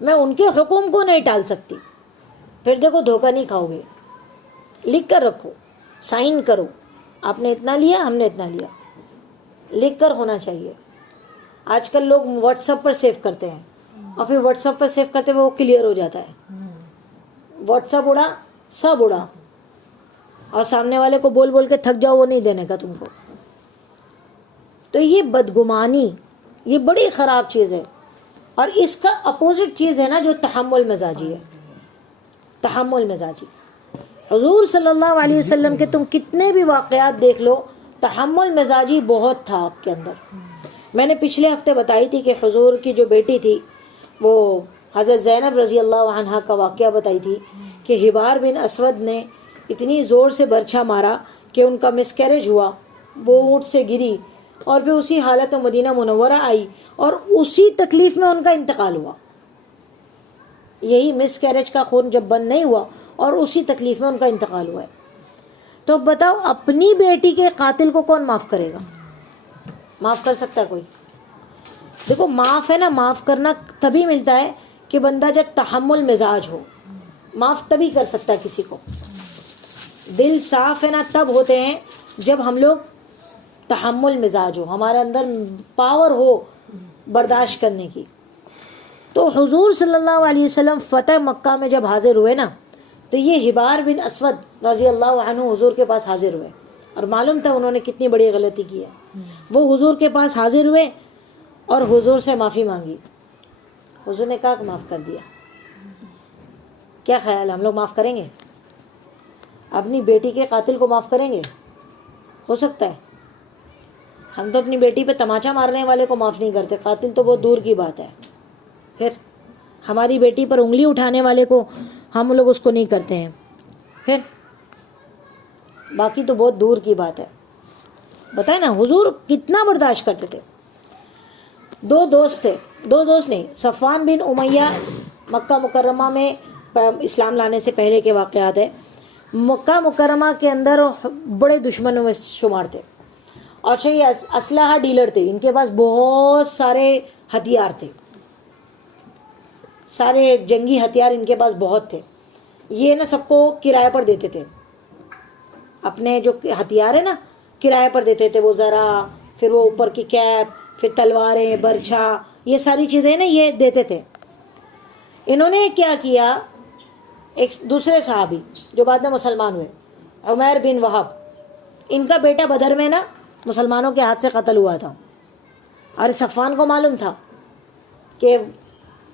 میں ان کے حکم کو نہیں ٹال سکتی. پھر دیکھو دھوکہ نہیں کھاؤ گے. لکھ کر رکھو، سائن کرو. آپ نے اتنا لیا، ہم نے اتنا لیا. لکھ کر ہونا چاہیے. آج کل لوگ واٹس ایپ پر سیو کرتے ہیں اور پھر واٹس ایپ پر سیو کرتے ہوئے وہ کلیئر ہو جاتا ہے. واٹس ایپ اڑا، سب اڑا، اور سامنے والے کو بول بول کے تھک جاؤ، وہ نہیں دینے کا تم کو. تو یہ بدگمانی یہ بڑی خراب چیز ہے. اور اس کا اپوزٹ چیز ہے نا جو تحمل مزاجی ہے. تحمل مزاجی. حضور صلی اللہ علیہ وسلم کے تم کتنے بھی واقعات دیکھ لو، تحمل مزاجی بہت تھا آپ کے اندر. میں نے پچھلے ہفتے بتائی تھی کہ حضور کی جو بیٹی تھی وہ حضرت زینب رضی اللہ عنہا کا واقعہ بتائی تھی کہ حبار بن اسود نے اتنی زور سے برچھا مارا کہ ان کا مس کیریج ہوا، وہ اونٹ سے گری اور پھر اسی حالت میں مدینہ منورہ آئی اور اسی تکلیف میں ان کا انتقال ہوا. یہی مس کیریج کا خون جب بند نہیں ہوا اور اسی تکلیف میں ان کا انتقال ہوا ہے. تو بتاؤ اپنی بیٹی کے قاتل کو کون معاف کرے گا؟ معاف کر سکتا ہے کوئی؟ دیکھو معاف ہے نا، معاف کرنا تبھی ملتا ہے کہ بندہ جب تحمل مزاج ہو. معاف تبھی کر سکتا ہے کسی کو. دل صاف ہے نا تب ہوتے ہیں جب ہم لوگ تحمل مزاج ہو، ہمارے اندر پاور ہو برداشت کرنے کی. تو حضور صلی اللہ علیہ وسلم فتح مکہ میں جب حاضر ہوئے نا تو یہ حبار بن اسود رضی اللہ عنہ حضور کے پاس حاضر ہوئے اور معلوم تھا انہوں نے کتنی بڑی غلطی کی ہے. وہ حضور کے پاس حاضر ہوئے اور حضور سے معافی مانگی. حضور نے کہا کہ معاف کر دیا. کیا خیال ہے ہم لوگ معاف کریں گے؟ اپنی بیٹی کے قاتل کو معاف کریں گے؟ ہو سکتا ہے. ہم تو اپنی بیٹی پہ تماچا مارنے والے کو معاف نہیں کرتے، قاتل تو بہت دور کی بات ہے. پھر ہماری بیٹی پر انگلی اٹھانے والے کو ہم لوگ اس کو نہیں کرتے ہیں، پھر باقی تو بہت دور کی بات ہے. بتائیں نا حضور کتنا برداشت کرتے تھے. دو دوست تھے، دو دوست نہیں، صفوان بن امیہ مکہ مکرمہ میں اسلام لانے سے پہلے کے واقعات ہے. مکہ مکرمہ کے اندر بڑے دشمنوں میں شمار تھے اور یہ اسلحہ ڈیلر تھے. ان کے پاس بہت سارے ہتھیار تھے، سارے جنگی ہتھیار ان کے پاس بہت تھے. یہ نا سب کو کرائے پر دیتے تھے، اپنے جو ہتھیار ہے نا کرائے پر دیتے تھے. وہ ذرا پھر وہ اوپر کی کیپ، پھر تلواریں، برچھا، یہ ساری چیزیں نا یہ دیتے تھے. انہوں نے کیا کیا، ایک دوسرے صحابی جو بعد میں مسلمان ہوئے، عمیر بن وہب، ان کا بیٹا بدر میں نا مسلمانوں کے ہاتھ سے قتل ہوا تھا. اور صفوان کو معلوم تھا کہ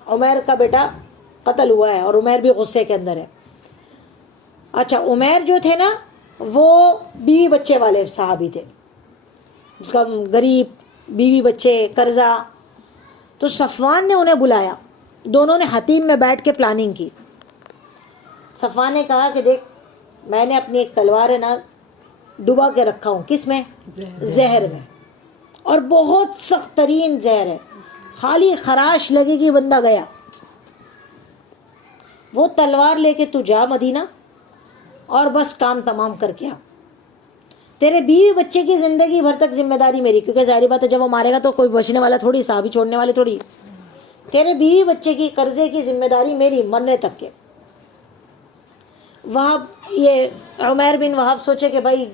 عمیر کا بیٹا قتل ہوا ہے اور عمیر بھی غصے کے اندر ہے. اچھا عمیر جو تھے نا وہ بیوی بچے والے صحابی تھے، کم غریب، بیوی بچے، قرضہ. تو صفوان نے انہیں بلایا، دونوں نے حتیم میں بیٹھ کے پلاننگ کی. صفوان نے کہا کہ دیکھ میں نے اپنی ایک تلوار ہے نا ڈبا کے رکھا ہوں، کس میں؟ زہر میں، اور بہت سخت ترین زہر ہے، خالی خراش لگے گی بندہ گیا. وہ تلوار لے کے تو جا مدینہ اور بس کام تمام کر کے آ. تیرے بیوی بچے کی زندگی بھر تک ذمہ داری میری، کیونکہ ظاہری بات ہے جب وہ مارے گا تو کوئی بچنے والا تھوڑی، صحابی چھوڑنے والے تھوڑی. تیرے بیوی بچے کی قرضے کی ذمہ داری میری مرنے تک کے. وہاب یہ عمیر بن وہاب سوچے کہ بھائی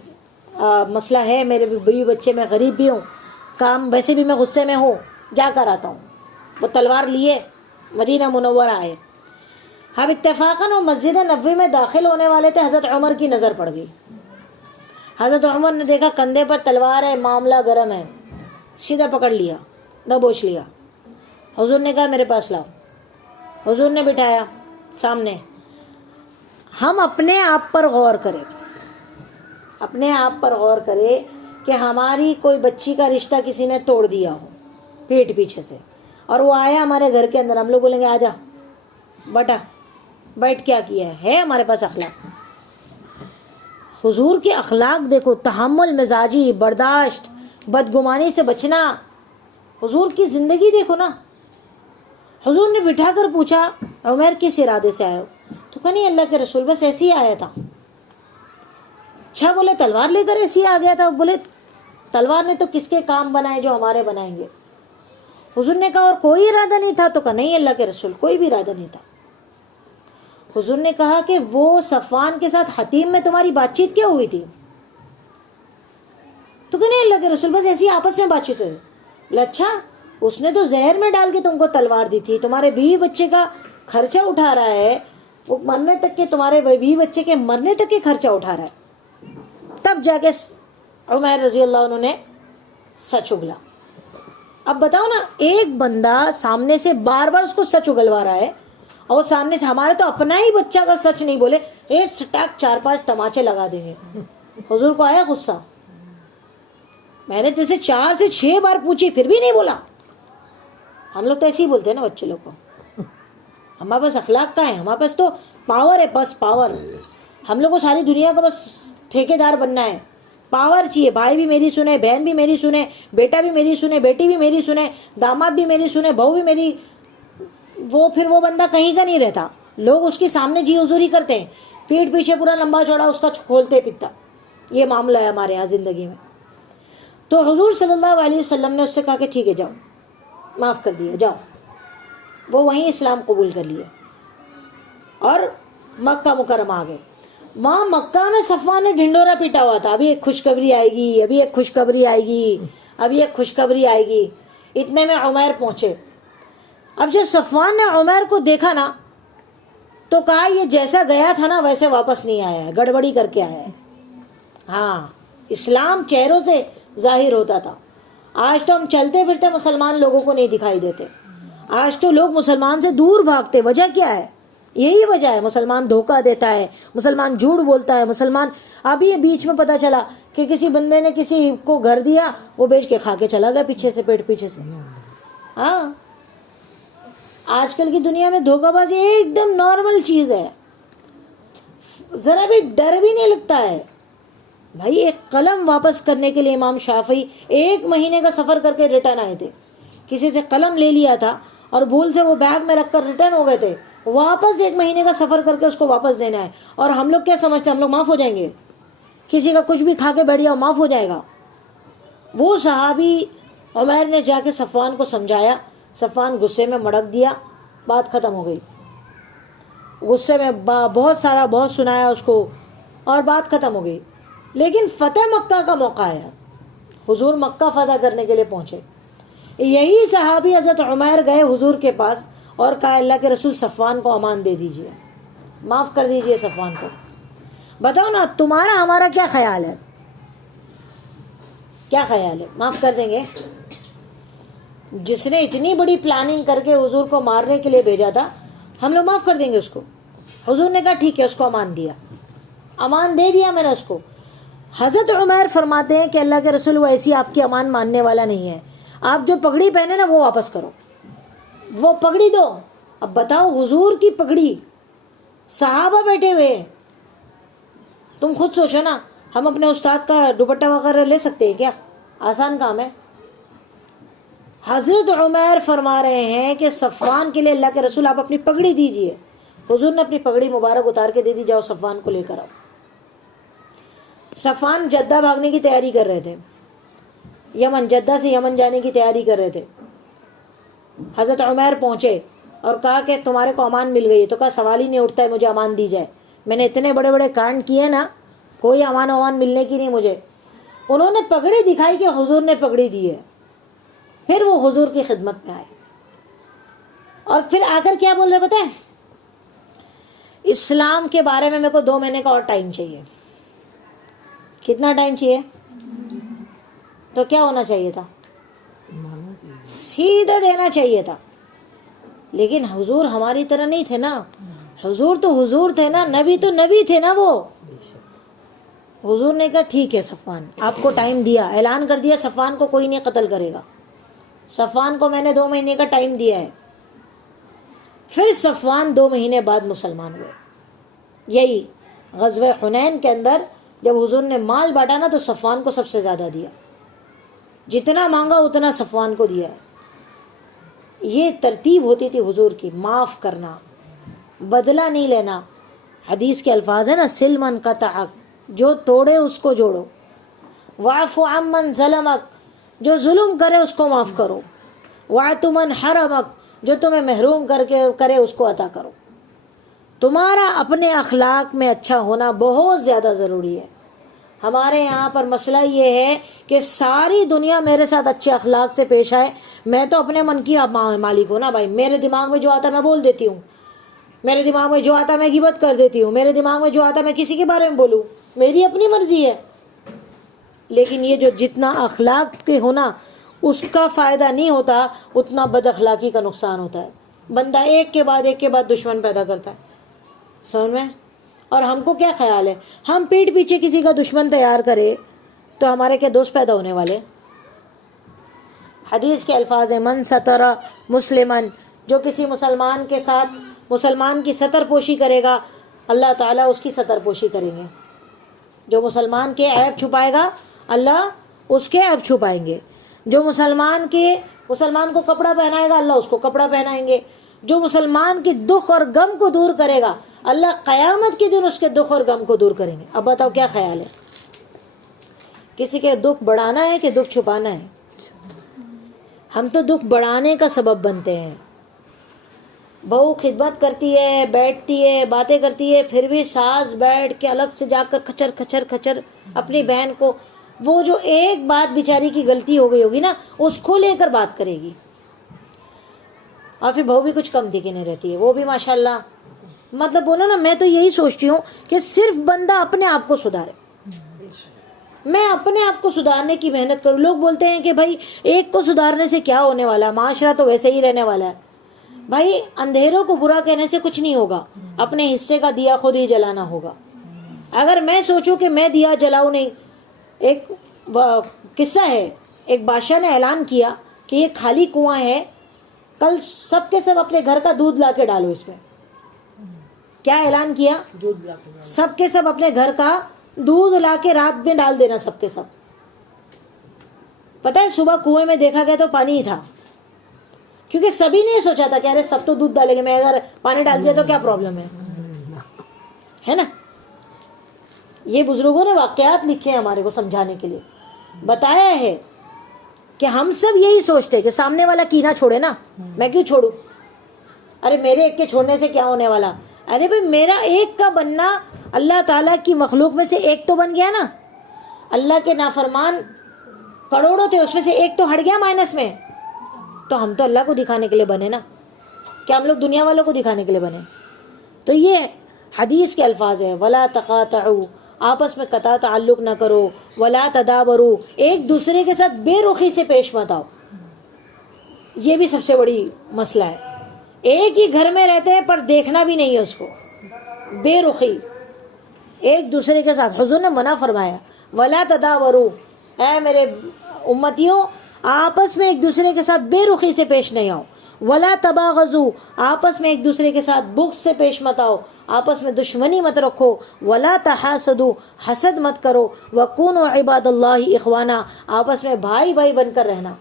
مسئلہ ہے، میرے بیوی بچے، میں غریب بھی ہوں، کام ویسے بھی میں غصے میں ہوں، جا کر آتا ہوں. وہ تلوار لیے مدینہ منورہ آئے. اب اتفاقاً وہ مسجد نبوی میں داخل ہونے والے تھے، حضرت عمر کی نظر پڑ گئی. حضرت عمر نے دیکھا کندھے پر تلوار ہے، معاملہ گرم ہے، سیدھا پکڑ لیا، دبوچ لیا. حضور نے کہا میرے پاس لاؤ. حضور نے بٹھایا سامنے. ہم اپنے آپ پر غور کریں، اپنے آپ پر غور کریں کہ ہماری کوئی بچی کا رشتہ کسی نے توڑ دیا ہو پیٹ پیچھے سے، اور وہ آیا ہمارے گھر کے اندر، ہم لوگ بولیں گے آجا بیٹا بیٹھ، کیا کیا ہے ہمارے پاس اخلاق. حضور کے اخلاق دیکھو، تحمل مزاجی، برداشت، بدگمانی سے بچنا. حضور کی زندگی دیکھو نا. حضور نے بٹھا کر پوچھا عمیر کس ارادے سے آئے ہو؟ تو کہا نہیں اللہ کے رسول بس ایسے ہی آیا تھا. اچھا بولے تلوار لے کر ایسے ہی آ گیا تھا؟ بولے تلوار نے تو کس کے کام بنائے جو ہمارے بنائیں گے. حضور نے کہا اور کوئی ارادہ نہیں تھا؟ تو کہا نہیں اللہ کے رسول کوئی بھی ارادہ نہیں تھا. حضور نے کہا کہ وہ صفوان کے ساتھ حتیم میں تمہاری بات چیت کیا ہوئی تھی؟ تو کہ نہیں اللہ کے رسول بس ایسی آپس میں بات چیت ہوئی. بولے اچھا اس نے تو زہر میں ڈال کے تم کو تلوار دی تھی، تمہارے بیوی بچے کا خرچہ اٹھا رہا ہے، وہ مرنے تک کے، تمہارے بیوی بچے کے مرنے تک کے خرچہ اٹھا رہا ہے. تب جا کے عمیر رضی اللہ عنہ نے سچ اگلا. اب بتاؤ نا، ایک بندہ سامنے سے بار بار اس کو سچ اگلوا رہا ہے، اور سامنے سے ہمارے تو اپنا ہی بچہ اگر سچ نہیں بولے ایک سٹاک 4-5 تماچے لگا دیں گے. حضور کو آیا غصہ. میں نے تجھ سے 4 سے 6 بار پوچھی پھر بھی نہیں بولا. ہم لوگ تو ایسے ہی بولتے ہیں نا بچے لوگ کو. ہمارے پاس اخلاق کا ہے, ہمارے پاس تو پاور ہے, بس پاور. ہم لوگ کو ساری دنیا کا بس ٹھیکیدار بننا ہے, پاور چاہیے. بھائی بھی میری سنے, بہن بھی میری سنے, بیٹا بھی میری سنے, بیٹی بھی میری سنے, داماد بھی میری سنے, بہو بھی میری. پھر وہ بندہ کہیں کا نہیں رہتا. لوگ اس کے سامنے جی حضوری کرتے ہیں, پیٹھ پیچھے پورا لمبا چوڑا اس کا کھولتے پتا. یہ معاملہ ہے ہمارے یہاں زندگی میں. تو حضور صلی اللہ علیہ وسلم نے اس سے کہا کہ ٹھیک ہے جاؤ, معاف کر دیا, جاؤ. وہ وہیں اسلام قبول کر لیے اور مکہ مکرمہ آ گئے. وہاں مکہ میں صفوان نے ڈھنڈورا پیٹا ہوا تھا, ابھی ایک خوشخبری آئے گی, ابھی ایک خوشخبری آئے گی, ابھی ایک خوشخبری آئے گی. اتنے میں عمیر پہنچے. اب جب صفوان نے عمیر کو دیکھا نا تو کہا یہ جیسا گیا تھا نا ویسے واپس نہیں آیا ہے, گڑبڑی کر کے آیا ہے. ہاں, اسلام چہروں سے ظاہر ہوتا تھا. آج تو ہم چلتے پھرتے مسلمان لوگوں کو نہیں دکھائی دیتے. آج تو لوگ مسلمان سے دور بھاگتے. وجہ کیا ہے؟ یہی وجہ ہے. مسلمان دھوکہ دیتا ہے, مسلمان جھوٹ بولتا ہے, مسلمان. ابھی یہ بیچ میں پتہ چلا کہ کسی بندے نے کسی کو گھر دیا, وہ بیچ کے کھا کے چلا گیا پیچھے سے, پیٹ پیچھے سے. ہاں, آج کل کی دنیا میں دھوکہ بازی ایک دم نارمل چیز ہے, ذرا بھی ڈر بھی نہیں لگتا ہے. بھائی ایک قلم واپس کرنے کے لیے امام شافعی 1 مہینے کا سفر کر کے ریٹرن آئے تھے. کسی سے قلم لے لیا تھا اور بھول سے وہ بیگ میں رکھ کر ریٹرن ہو گئے تھے. واپس 1 مہینے کا سفر کر کے اس کو واپس دینا ہے. اور ہم لوگ کیا سمجھتے ہیں ہم لوگ معاف ہو جائیں گے, کسی کا کچھ بھی کھا کے بیٹھ جاؤ معاف ہو جائے گا. وہ صحابی عمیر نے جا کے صفوان کو سمجھایا. صفوان غصے میں مڑک دیا, بات ختم ہو گئی. غصے میں بہت سنایا اس کو اور بات ختم ہو گئی. لیکن فتح مکہ کا موقع آیا, حضور مکہ فتح کرنے کے لیے پہنچے. یہی صحابی حضرت عمیر گئے حضور کے پاس اور کہا اللہ کے رسول صفوان کو امان دے دیجئے, معاف کر دیجئے صفوان کو. بتاؤ نا تمہارا ہمارا کیا خیال ہے؟ کیا خیال ہے؟ معاف کر دیں گے؟ جس نے اتنی بڑی پلاننگ کر کے حضور کو مارنے کے لیے بھیجا تھا, ہم لوگ معاف کر دیں گے اس کو؟ حضور نے کہا ٹھیک ہے, اس کو امان دیا, امان دے دیا میں نے اس کو. حضرت عمیر فرماتے ہیں کہ اللہ کے رسول وہ ایسی آپ کی امان ماننے والا نہیں ہے. آپ جو پگڑی پہنے نا وہ واپس کرو, وہ پگڑی دو. اب بتاؤ, حضور کی پگڑی, صحابہ بیٹھے ہوئے. تم خود سوچو نا, ہم اپنے استاد کا دوپٹہ وغیرہ لے سکتے ہیں کیا؟ آسان کام ہے. حضرت عمیر فرما رہے ہیں کہ صفوان کے لیے اللہ کے رسول آپ اپنی پگڑی دیجئے. حضور نے اپنی پگڑی مبارک اتار کے دے دی, جاؤ صفوان کو لے کر آؤ. صفوان جدہ بھاگنے کی تیاری کر رہے تھے, یمن, جدہ سے یمن جانے کی تیاری کر رہے تھے. حضرت عمیر پہنچے اور کہا کہ تمہارے کو امان مل گئی. تو کہا سوال ہی نہیں اٹھتا ہے مجھے امان دی جائے, میں نے اتنے بڑے بڑے کانڈ کیے نا, کوئی امان ملنے کی نہیں مجھے. انہوں نے پگڑی دکھائی کہ حضور نے پگڑی دی ہے. پھر وہ حضور کی خدمت میں آئے اور پھر آ کر کیا بول رہے پتہ ہے؟ اسلام کے بارے میں میرے کو 2 مہینے کا اور ٹائم چاہیے. کتنا ٹائم چاہیے؟ تو کیا ہونا چاہیے تھا؟ سیدھا دینا چاہیے تھا. لیکن حضور ہماری طرح نہیں تھے نا. حضور تو حضور تھے نا, نبی تو نبی تھے نا. وہ حضور نے کہا ٹھیک ہے صفوان, آپ کو ٹائم دیا, اعلان کر دیا صفوان کو کوئی نہیں قتل کرے گا. صفوان کو میں نے 2 مہینے کا ٹائم دیا ہے. پھر صفوان 2 مہینے بعد مسلمان ہوئے. یہی غزوہ حنین کے اندر جب حضور نے مال بانٹا نا تو صفوان کو سب سے زیادہ دیا, جتنا مانگا اتنا صفوان کو دیا ہے. یہ ترتیب ہوتی تھی حضور کی, معاف کرنا, بدلہ نہیں لینا. حدیث کے الفاظ ہیں نا, سل من قطعک, جو توڑے اس کو جوڑو. واعف عمن ظلمک, جو ظلم کرے اس کو معاف کرو. واعط من حرمک, جو تمہیں محروم کرے اس کو عطا کرو. تمہارا اپنے اخلاق میں اچھا ہونا بہت زیادہ ضروری ہے. ہمارے یہاں پر مسئلہ یہ ہے کہ ساری دنیا میرے ساتھ اچھے اخلاق سے پیش آئے, میں تو اپنے من کی مالک ہوں نا بھائی. میرے دماغ میں جو آتا میں بول دیتی ہوں, میرے دماغ میں جو آتا میں غیبت کر دیتی ہوں, میرے دماغ میں جو آتا میں کسی کے بارے میں بولوں, میری اپنی مرضی ہے. لیکن یہ جو جتنا اخلاق کے ہونا اس کا فائدہ نہیں ہوتا, اتنا بد اخلاقی کا نقصان ہوتا ہے. بندہ ایک کے بعد دشمن پیدا کرتا ہے, سمجھ میں. اور ہم کو کیا خیال ہے, ہم پیٹھ پیچھے کسی کا دشمن تیار کرے تو ہمارے کیا دوست پیدا ہونے والے؟ حدیث کے الفاظ ہیں من ستر مسلمن، جو کسی مسلمان کے ساتھ مسلمان کی ستر پوشی کرے گا اللہ تعالیٰ اس کی ستر پوشی کریں گے. جو مسلمان کے عیب چھپائے گا اللہ اس کے عیب چھپائیں گے. جو مسلمان کو کپڑا پہنائے گا اللہ اس کو کپڑا پہنائیں گے. جو مسلمان کی دکھ اور غم کو دور کرے گا اللہ قیامت کے دن اس کے دکھ اور غم کو دور کریں گے. اب بتاؤ کیا خیال ہے؟ کسی کے دکھ بڑھانا ہے کہ دکھ چھپانا ہے؟ ہم تو دکھ بڑھانے کا سبب بنتے ہیں. بہو خدمت کرتی ہے، بیٹھتی ہے، باتیں کرتی ہے، پھر بھی ساس بیٹھ کے الگ سے جا کر کھچر کھچر کھچر اپنی بہن کو، وہ جو ایک بات بیچاری کی غلطی ہو گئی ہوگی نا اس کو لے کر بات کرے گی. اور پھر بہو بھی کچھ کم تھی کہ نہیں رہتی ہے، وہ بھی ماشاءاللہ. مطلب بولو نا، میں تو یہی سوچتی ہوں کہ صرف بندہ اپنے آپ کو سدھارے. میں اپنے آپ کو سدھارنے کی محنت کروں. لوگ بولتے ہیں کہ بھائی ایک کو سدھارنے سے کیا ہونے والا، معاشرہ تو ویسے ہی رہنے والا ہے. بھائی اندھیروں کو برا کہنے سے کچھ نہیں ہوگا، اپنے حصے کا دیا خود ہی جلانا ہوگا. اگر میں سوچوں کہ میں دیا جلاؤں نہیں، ایک قصہ ہے، ایک بادشاہ نے اعلان کیا کہ یہ خالی کنواں ہے، کل سب کے سب اپنے گھر کا دودھ لا کے ڈالو اس میں. کیا اعلان کیا؟ سب کے سب اپنے گھر کا دودھ لا کے رات میں ڈال دینا سب کے سب. پتہ ہے صبح کنویں میں دیکھا گیا تو پانی ہی تھا، کیونکہ سبھی نے سوچا تھا کہ ارے سب تو دودھ ڈالیں گے، میں اگر پانی ڈال دیا تو کیا پرابلم ہے نا. یہ بزرگوں نے واقعات لکھے ہیں ہمارے کو سمجھانے کے لیے. بتایا ہے کہ ہم سب یہی سوچتے کہ سامنے والا کینہ چھوڑے نا، میں کیوں چھوڑوں، ارے میرے ایک کے چھوڑنے سے کیا ہونے والا. ارے بھائی میرا ایک کا بننا، اللہ تعالیٰ کی مخلوق میں سے ایک تو بن گیا نا. اللہ کے نافرمان کروڑوں تھے، اس میں سے ایک تو ہٹ گیا مائنس میں. تو ہم تو اللہ کو دکھانے کے لیے بنے نا، کیا ہم لوگ دنیا والوں کو دکھانے کے لیے بنے؟ تو یہ حدیث کے الفاظ ہے ولا تقاطعوا، آپس میں قطع تعلق نہ کرو، ولا تدابروا، ایک دوسرے کے ساتھ بے رخی سے پیش مت آؤ. یہ بھی سب سے بڑی مسئلہ ہے. ایک ہی گھر میں رہتے ہیں پر دیکھنا بھی نہیں ہے اس کو، بے رخی ایک دوسرے کے ساتھ. حضور نے منع فرمایا ولا تدابروا، اے میرے امتیوں آپس میں ایک دوسرے کے ساتھ بے رخی سے پیش نہیں آؤ. ولا تباغضوا، آپس میں ایک دوسرے کے ساتھ بغض سے پیش مت آؤ، آپس میں دشمنی مت رکھو. ولا تحاسدوا، حسد مت کرو. وکونوا عباد اللہ اخوانا، آپس میں بھائی بھائی بن کر رہنا،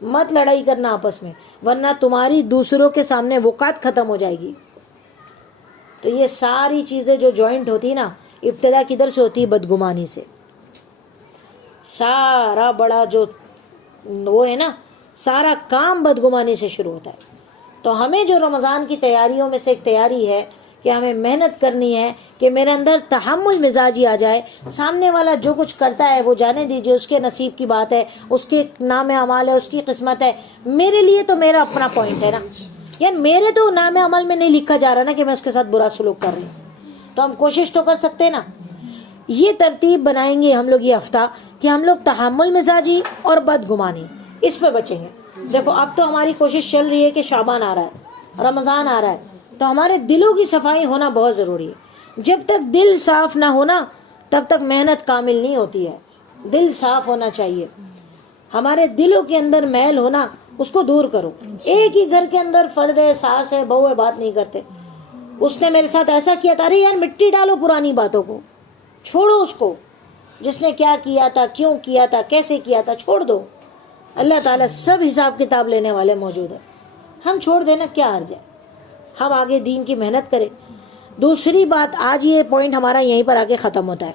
مت لڑائی کرنا آپس میں، ورنہ تمہاری دوسروں کے سامنے وقات ختم ہو جائے گی. تو یہ ساری چیزیں جو جوائنٹ ہوتی نا، ابتدا کدھر سے ہوتی ہے؟ بدگمانی سے. سارا بڑا جو وہ ہے نا، سارا کام بدگمانی سے شروع ہوتا ہے. تو ہمیں جو رمضان کی تیاریوں میں سے ایک تیاری ہے کہ ہمیں محنت کرنی ہے کہ میرے اندر تحمل مزاجی آ جائے. سامنے والا جو کچھ کرتا ہے وہ جانے دیجئے، اس کے نصیب کی بات ہے، اس کے نام اعمال ہے، اس کی قسمت ہے. میرے لیے تو میرا اپنا پوائنٹ ہے نا، یار میرے تو نام عمل میں نہیں لکھا جا رہا نا کہ میں اس کے ساتھ برا سلوک کر رہی ہوں. تو ہم کوشش تو کر سکتے ہیں نا. یہ ترتیب بنائیں گے ہم لوگ یہ ہفتہ کہ ہم لوگ تحمل مزاجی اور بدگمانی اس پہ بچیں گے. دیکھو اب تو ہماری کوشش چل رہی ہے کہ شعبان آ رہا ہے، رمضان آ رہا ہے، تو ہمارے دلوں کی صفائی ہونا بہت ضروری ہے. جب تک دل صاف نہ ہونا تب تک محنت کامل نہیں ہوتی ہے. دل صاف ہونا چاہیے. ہمارے دلوں کے اندر میل ہونا اس کو دور کرو. ایک ہی گھر کے اندر فرد ہے، ساس ہے، بہو ہے، بات نہیں کرتے. اس نے میرے ساتھ ایسا کیا تھا، ارے یار مٹی ڈالو پرانی باتوں کو، چھوڑو اس کو. جس نے کیا کیا تھا، کیوں کیا تھا، کیسے کیا تھا، چھوڑ دو. اللہ تعالیٰ سب حساب کتاب لینے والے موجود ہیں. ہم چھوڑ دینا کیا حرج ہے، ہم آگے دین کی محنت کریں. دوسری بات، آج یہ پوائنٹ ہمارا یہیں پر آ کے ختم ہوتا ہے.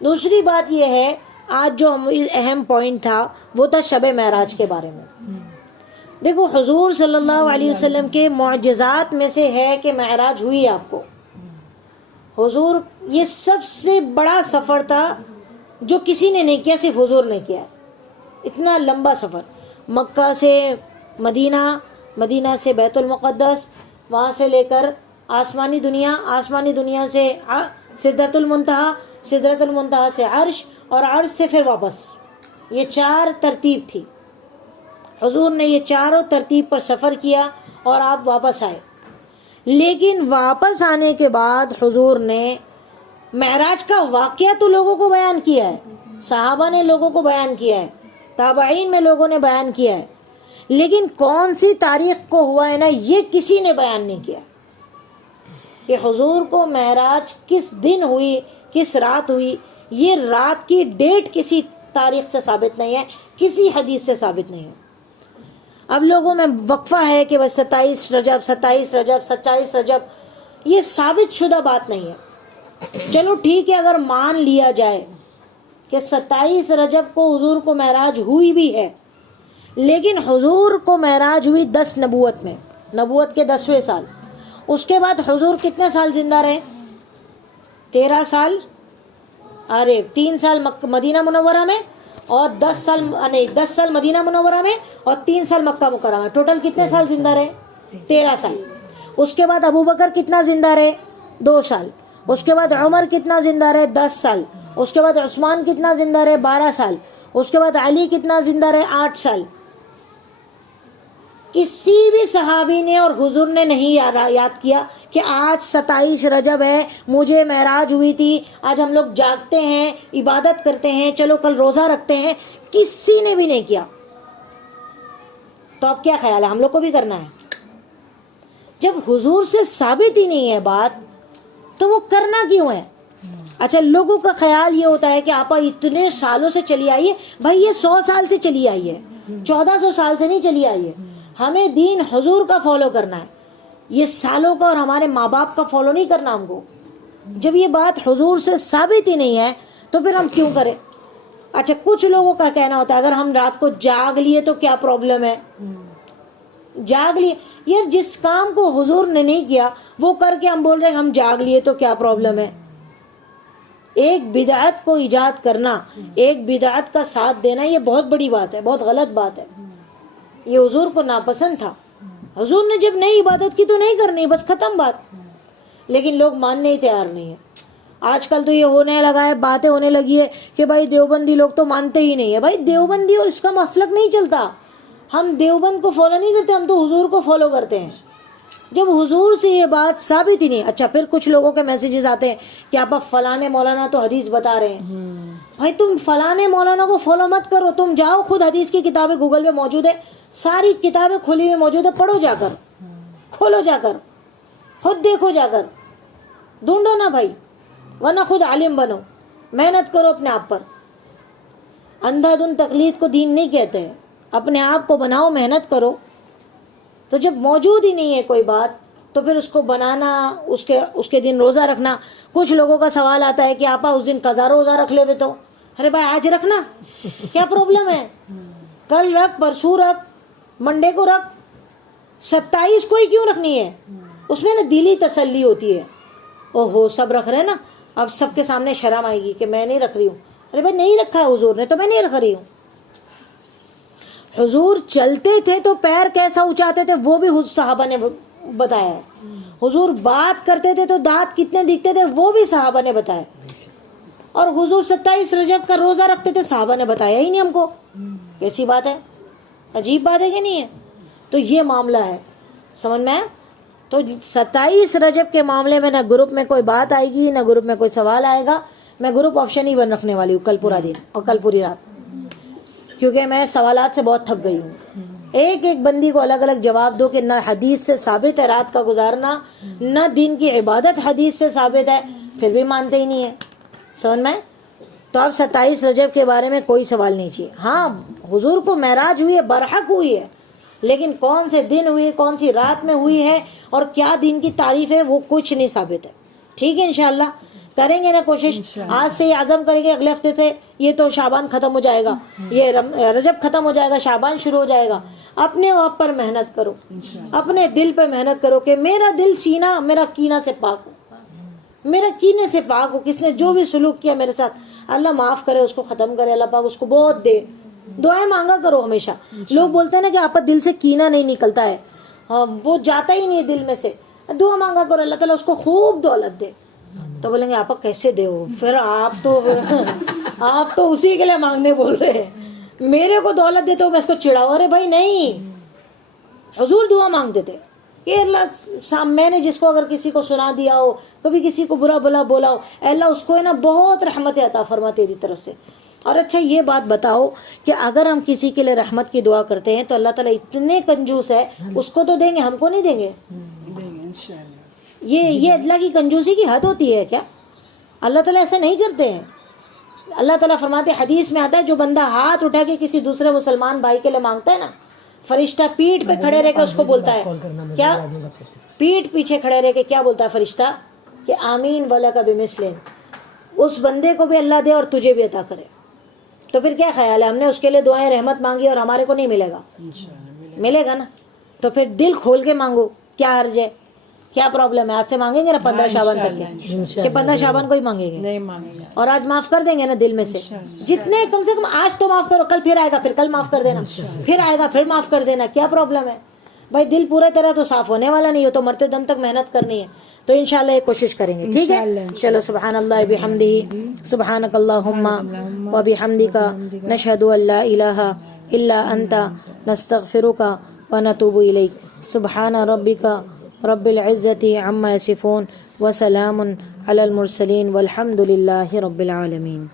دوسری بات یہ ہے، آج جو اہم پوائنٹ تھا وہ تھا شب معراج کے بارے میں. دیکھو حضور صلی اللہ علیہ وسلم کے معجزات میں سے ہے کہ معراج ہوئی آپ کو. حضور، یہ سب سے بڑا سفر تھا جو کسی نے نہیں کیا، صرف حضور نے کیا. اتنا لمبا سفر، مکہ سے مدینہ، مدینہ سے بیت المقدس، وہاں سے لے کر آسمانی دنیا، آسمانی دنیا سے سدرۃ المنتہا، سدرۃ المنتہا سے عرش، اور عرش سے پھر واپس. یہ 4 ترتیب تھی. حضور نے یہ چاروں ترتیب پر سفر کیا اور آپ واپس آئے. لیکن واپس آنے کے بعد حضور نے معراج کا واقعہ تو لوگوں کو بیان کیا ہے، صحابہ نے لوگوں کو بیان کیا ہے، تابعین میں لوگوں نے بیان کیا ہے، لیکن کون سی تاریخ کو ہوا ہے نا، یہ کسی نے بیان نہیں کیا کہ حضور کو معراج کس دن ہوئی، کس رات ہوئی. یہ رات کی ڈیٹ کسی تاریخ سے ثابت نہیں ہے، کسی حدیث سے ثابت نہیں ہے. اب لوگوں میں وقفہ ہے کہ بس 27 رجب 27 رجب، یہ ثابت شدہ بات نہیں ہے. چلو ٹھیک ہے، اگر مان لیا جائے کہ 27 رجب کو حضور کو معراج ہوئی بھی ہے، لیکن حضور کو معراج ہوئی 10 نبوت میں، نبوت کے 10ویں سال. اس کے بعد حضور کتنے سال زندہ رہے؟ 13 سال، 3 سال مدینہ منورہ میں، اور 10 سال مدینہ منورہ میں، اور 3 سال مکہ مکرمہ میں. ٹوٹل کتنے سال زندہ رہے؟ 13 سال. اس کے بعد ابو بکر کتنا زندہ رہے؟ 2 سال. اس کے بعد عمر کتنا زندہ رہے؟ 10 سال. اس کے بعد عثمان کتنا زندہ رہے؟ 12 سال. اس کے بعد علی کتنا زندہ رہے؟ 8 سال. کسی بھی صحابی نے اور حضور نے نہیں یاد کیا کہ آج 27 رجب ہے، مجھے معراج ہوئی تھی، آج ہم لوگ جاگتے ہیں، عبادت کرتے ہیں، چلو کل روزہ رکھتے ہیں. کسی نے بھی نہیں کیا. تو اب کیا خیال ہے، ہم لوگ کو بھی کرنا ہے؟ جب حضور سے ثابت ہی نہیں ہے بات تو وہ کرنا کیوں ہے؟ اچھا، لوگوں کا خیال یہ ہوتا ہے کہ آپا اتنے سالوں سے چلی آئی ہے. بھائی یہ 100 سال سے چلی آئی ہے، 1400 سال سے نہیں چلی آئی ہے. ہمیں دین حضور کا فالو کرنا ہے، یہ سالوں کا اور ہمارے ماں باپ کا فالو نہیں کرنا ہم کو. جب یہ بات حضور سے ثابت ہی نہیں ہے تو پھر ہم کیوں کریں؟ اچھا، کچھ لوگوں کا کہنا ہوتا ہے اگر ہم رات کو جاگ لیے تو کیا پرابلم ہے؟ جاگ لیے، یار جس کام کو حضور نے نہیں کیا وہ کر کے ہم بول رہے ہیں ہم جاگ لیے تو کیا پرابلم ہے؟ ایک بدعت کو ایجاد کرنا، ایک بدعت کا ساتھ دینا، یہ بہت بڑی بات ہے، بہت غلط بات ہے. یہ حضور کو ناپسند تھا. حضور نے جب نئی عبادت کی تو نہیں کرنی، بس ختم بات. لیکن لوگ ماننے ہی تیار نہیں ہیں. آج کل تو یہ ہونے لگا ہے، باتیں ہونے لگی ہے کہ بھائی دیوبندی لوگ تو مانتے ہی نہیں ہے. بھائی دیوبندی اور اس کا مسلک نہیں چلتا. ہم دیوبند کو فالو نہیں کرتے، ہم تو حضور کو فالو کرتے ہیں. جب حضور سے یہ بات ثابت ہی نہیں. اچھا، پھر کچھ لوگوں کے میسیجز آتے ہیں کہ آپ فلانے مولانا تو حدیث بتا رہے ہیں. بھائی تم فلانے مولانا کو فالو مت کرو، تم جاؤ، خود حدیث کی کتابیں گوگل پہ موجود ہے، ساری کتابیں کھلی ہوئی موجود ہے، پڑھو جا کر، کھولو جا کر، خود دیکھو جا کر، ڈھونڈو نا بھائی، ورنہ خود عالم بنو، محنت کرو اپنے آپ پر. اندھا دھن تقلید کو دین نہیں کہتے ہیں. اپنے آپ کو بناؤ، محنت کرو. تو جب موجود ہی نہیں ہے کوئی بات تو پھر اس کو بنانا، اس کے دن روزہ رکھنا. کچھ لوگوں کا سوال آتا ہے کہ آپا اس دن قضا روزہ رکھ لے تو. ارے بھائی آج رکھنا، کیا پرابلم ہے؟ کل رکھ، پرسوں رکھ، منڈے کو رکھ. 27 کو ہی کیوں رکھنی ہے؟ اس میں نا دلی تسلی ہوتی ہے. اوہو سب رکھ رہے ہیں نا، اب سب کے سامنے شرم آئے گی کہ میں نہیں رکھ رہی ہوں. ارے بھائی نہیں رکھا ہے حضور نے تو میں نہیں رکھ رہی ہوں. حضور چلتے تھے تو پیر کیسا اچاتے تھے وہ بھی صحابہ نے بتایا ہے. حضور بات کرتے تھے تو دانت کتنے دکھتے تھے وہ بھی صحابہ نے بتایا. اور حضور 27 رجب کا روزہ رکھتے تھے، صحابہ نے بتایا ہی نہیں ہم کو. کیسی بات ہے؟ عجیب بات ہے کہ نہیں ہے؟ تو یہ معاملہ ہے، سمجھ میں؟ تو 27 رجب کے معاملے میں نہ گروپ میں کوئی بات آئے گی، نہ گروپ میں کوئی سوال آئے گا. میں گروپ آپشن ہی بن رکھنے والی ہوں کل پورا دن اور کل پوری رات، کیونکہ میں سوالات سے بہت تھک گئی ہوں. ایک ایک بندی کو الگ الگ جواب دو کہ نہ حدیث سے ثابت ہے رات کا گزارنا، نہ دین کی عبادت حدیث سے ثابت ہے، پھر بھی مانتے ہی نہیں ہیں. سمجھ میں؟ تو اب 27 رجب کے بارے میں کوئی سوال نہیں چاہیے. ہاں حضور کو معراج ہوئی ہے، برحق ہوئی ہے، لیکن کون سے دن ہوئی، کون سی رات میں ہوئی ہے اور کیا دین کی تعریف ہے وہ کچھ نہیں ثابت ہے. ٹھیک ہے، انشاءاللہ کریں گے نا کوشش. آج سے یہ عزم کریں گے، اگلے ہفتے سے یہ تو شعبان ختم ہو جائے گا، یہ رجب ختم ہو جائے گا، شعبان شروع ہو جائے گا. اپنے آپ پر محنت کرو، اپنے دل پہ محنت کرو کہ میرا دل سینہ میرا کینہ سے پاک ہو، میرا کینے سے پاک ہو. کس نے جو بھی سلوک کیا میرے ساتھ اللہ معاف کرے، اس کو ختم کرے، اللہ پاک اس کو بہت دے. دعائیں مانگا کرو ہمیشہ. لوگ بولتے ہیں نا کہ آپ دل سے کینہ نہیں نکلتا ہے، وہ جاتا ہی نہیں دل میں سے. دعا مانگا کرو اللہ تعالیٰ اس کو خوب دولت دے. تو بولیں گے آپ کیسے دے ہو؟ پھر آپ تو اسی کے لیے مانگنے بول رہے ہیں. میرے کو دولت دیتے ہو میں اس کو چڑھاؤ؟ ارے بھائی نہیں، حضور دعا مانگتے تھے کہ اللہ میں نے جس کو اگر کسی کو سنا دیا ہو، کبھی کسی کو برا بلا بولا ہو، اے اللہ اس کو ہے نا بہت رحمت عطا فرما تیری طرف سے. اور اچھا یہ بات بتاؤ کہ اگر ہم کسی کے لیے رحمت کی دعا کرتے ہیں تو اللہ تعالیٰ اتنے کنجوس ہے، اس کو تو دیں گے، ہم کو نہیں دیں گے؟ یہ اللہ کی کنجوسی کی حد ہوتی ہے کیا؟ اللہ تعالیٰ ایسا نہیں کرتے ہیں. اللہ تعالیٰ فرماتے، حدیث میں آتا ہے، جو بندہ ہاتھ اٹھا کے کسی دوسرے مسلمان بھائی کے لیے مانگتا ہے نا، فرشتہ پیٹھ پہ کھڑے رہ کے اس کو بولتا ہے، کیا پیٹھ پیچھے کھڑے رہ کے کیا بولتا ہے فرشتہ؟ کہ آمین وَلَكَ بِمِثْلٍ. اس بندے کو بھی اللہ دے اور تجھے بھی عطا کرے. تو پھر کیا خیال ہے، ہم نے اس کے لیے دعائیں رحمت مانگی اور ہمارے کو نہیں ملے گا؟ ملے گا نا. تو پھر دل کھول کے مانگو، کیا حرج ہے، کیا پرابلم ہے؟ آج سے مانگیں گے نا 15 شعبان تک، کہ 15 شعبان کو ہی مانگیں گے، نہیں مانگیں گے، اور آج معاف کر دیں گے نا دل میں سے جتنے، کم سے کم آج تو معاف کرو، کل پھر آئے گا پھر کل معاف کر دینا، پھر آئے گا پھر معاف کر دینا. کیا پرابلم ہے بھائی؟ دل پورے طرح تو صاف ہونے والا نہیں ہو تو مرتے دم تک محنت کرنی ہے. تو انشاءاللہ یہ کوشش کریں گے، ٹھیک ہے؟ چلو، سبحان اللہ بحمدہ، سبحانک اللہم وبحمدک، نشہد ان لا الہ الا انت، نستغفرک ونتوب الیک. سبحان ربک رب العزت عما یصفون وسلام علی المرسلین والحمد للہ رب العالمین.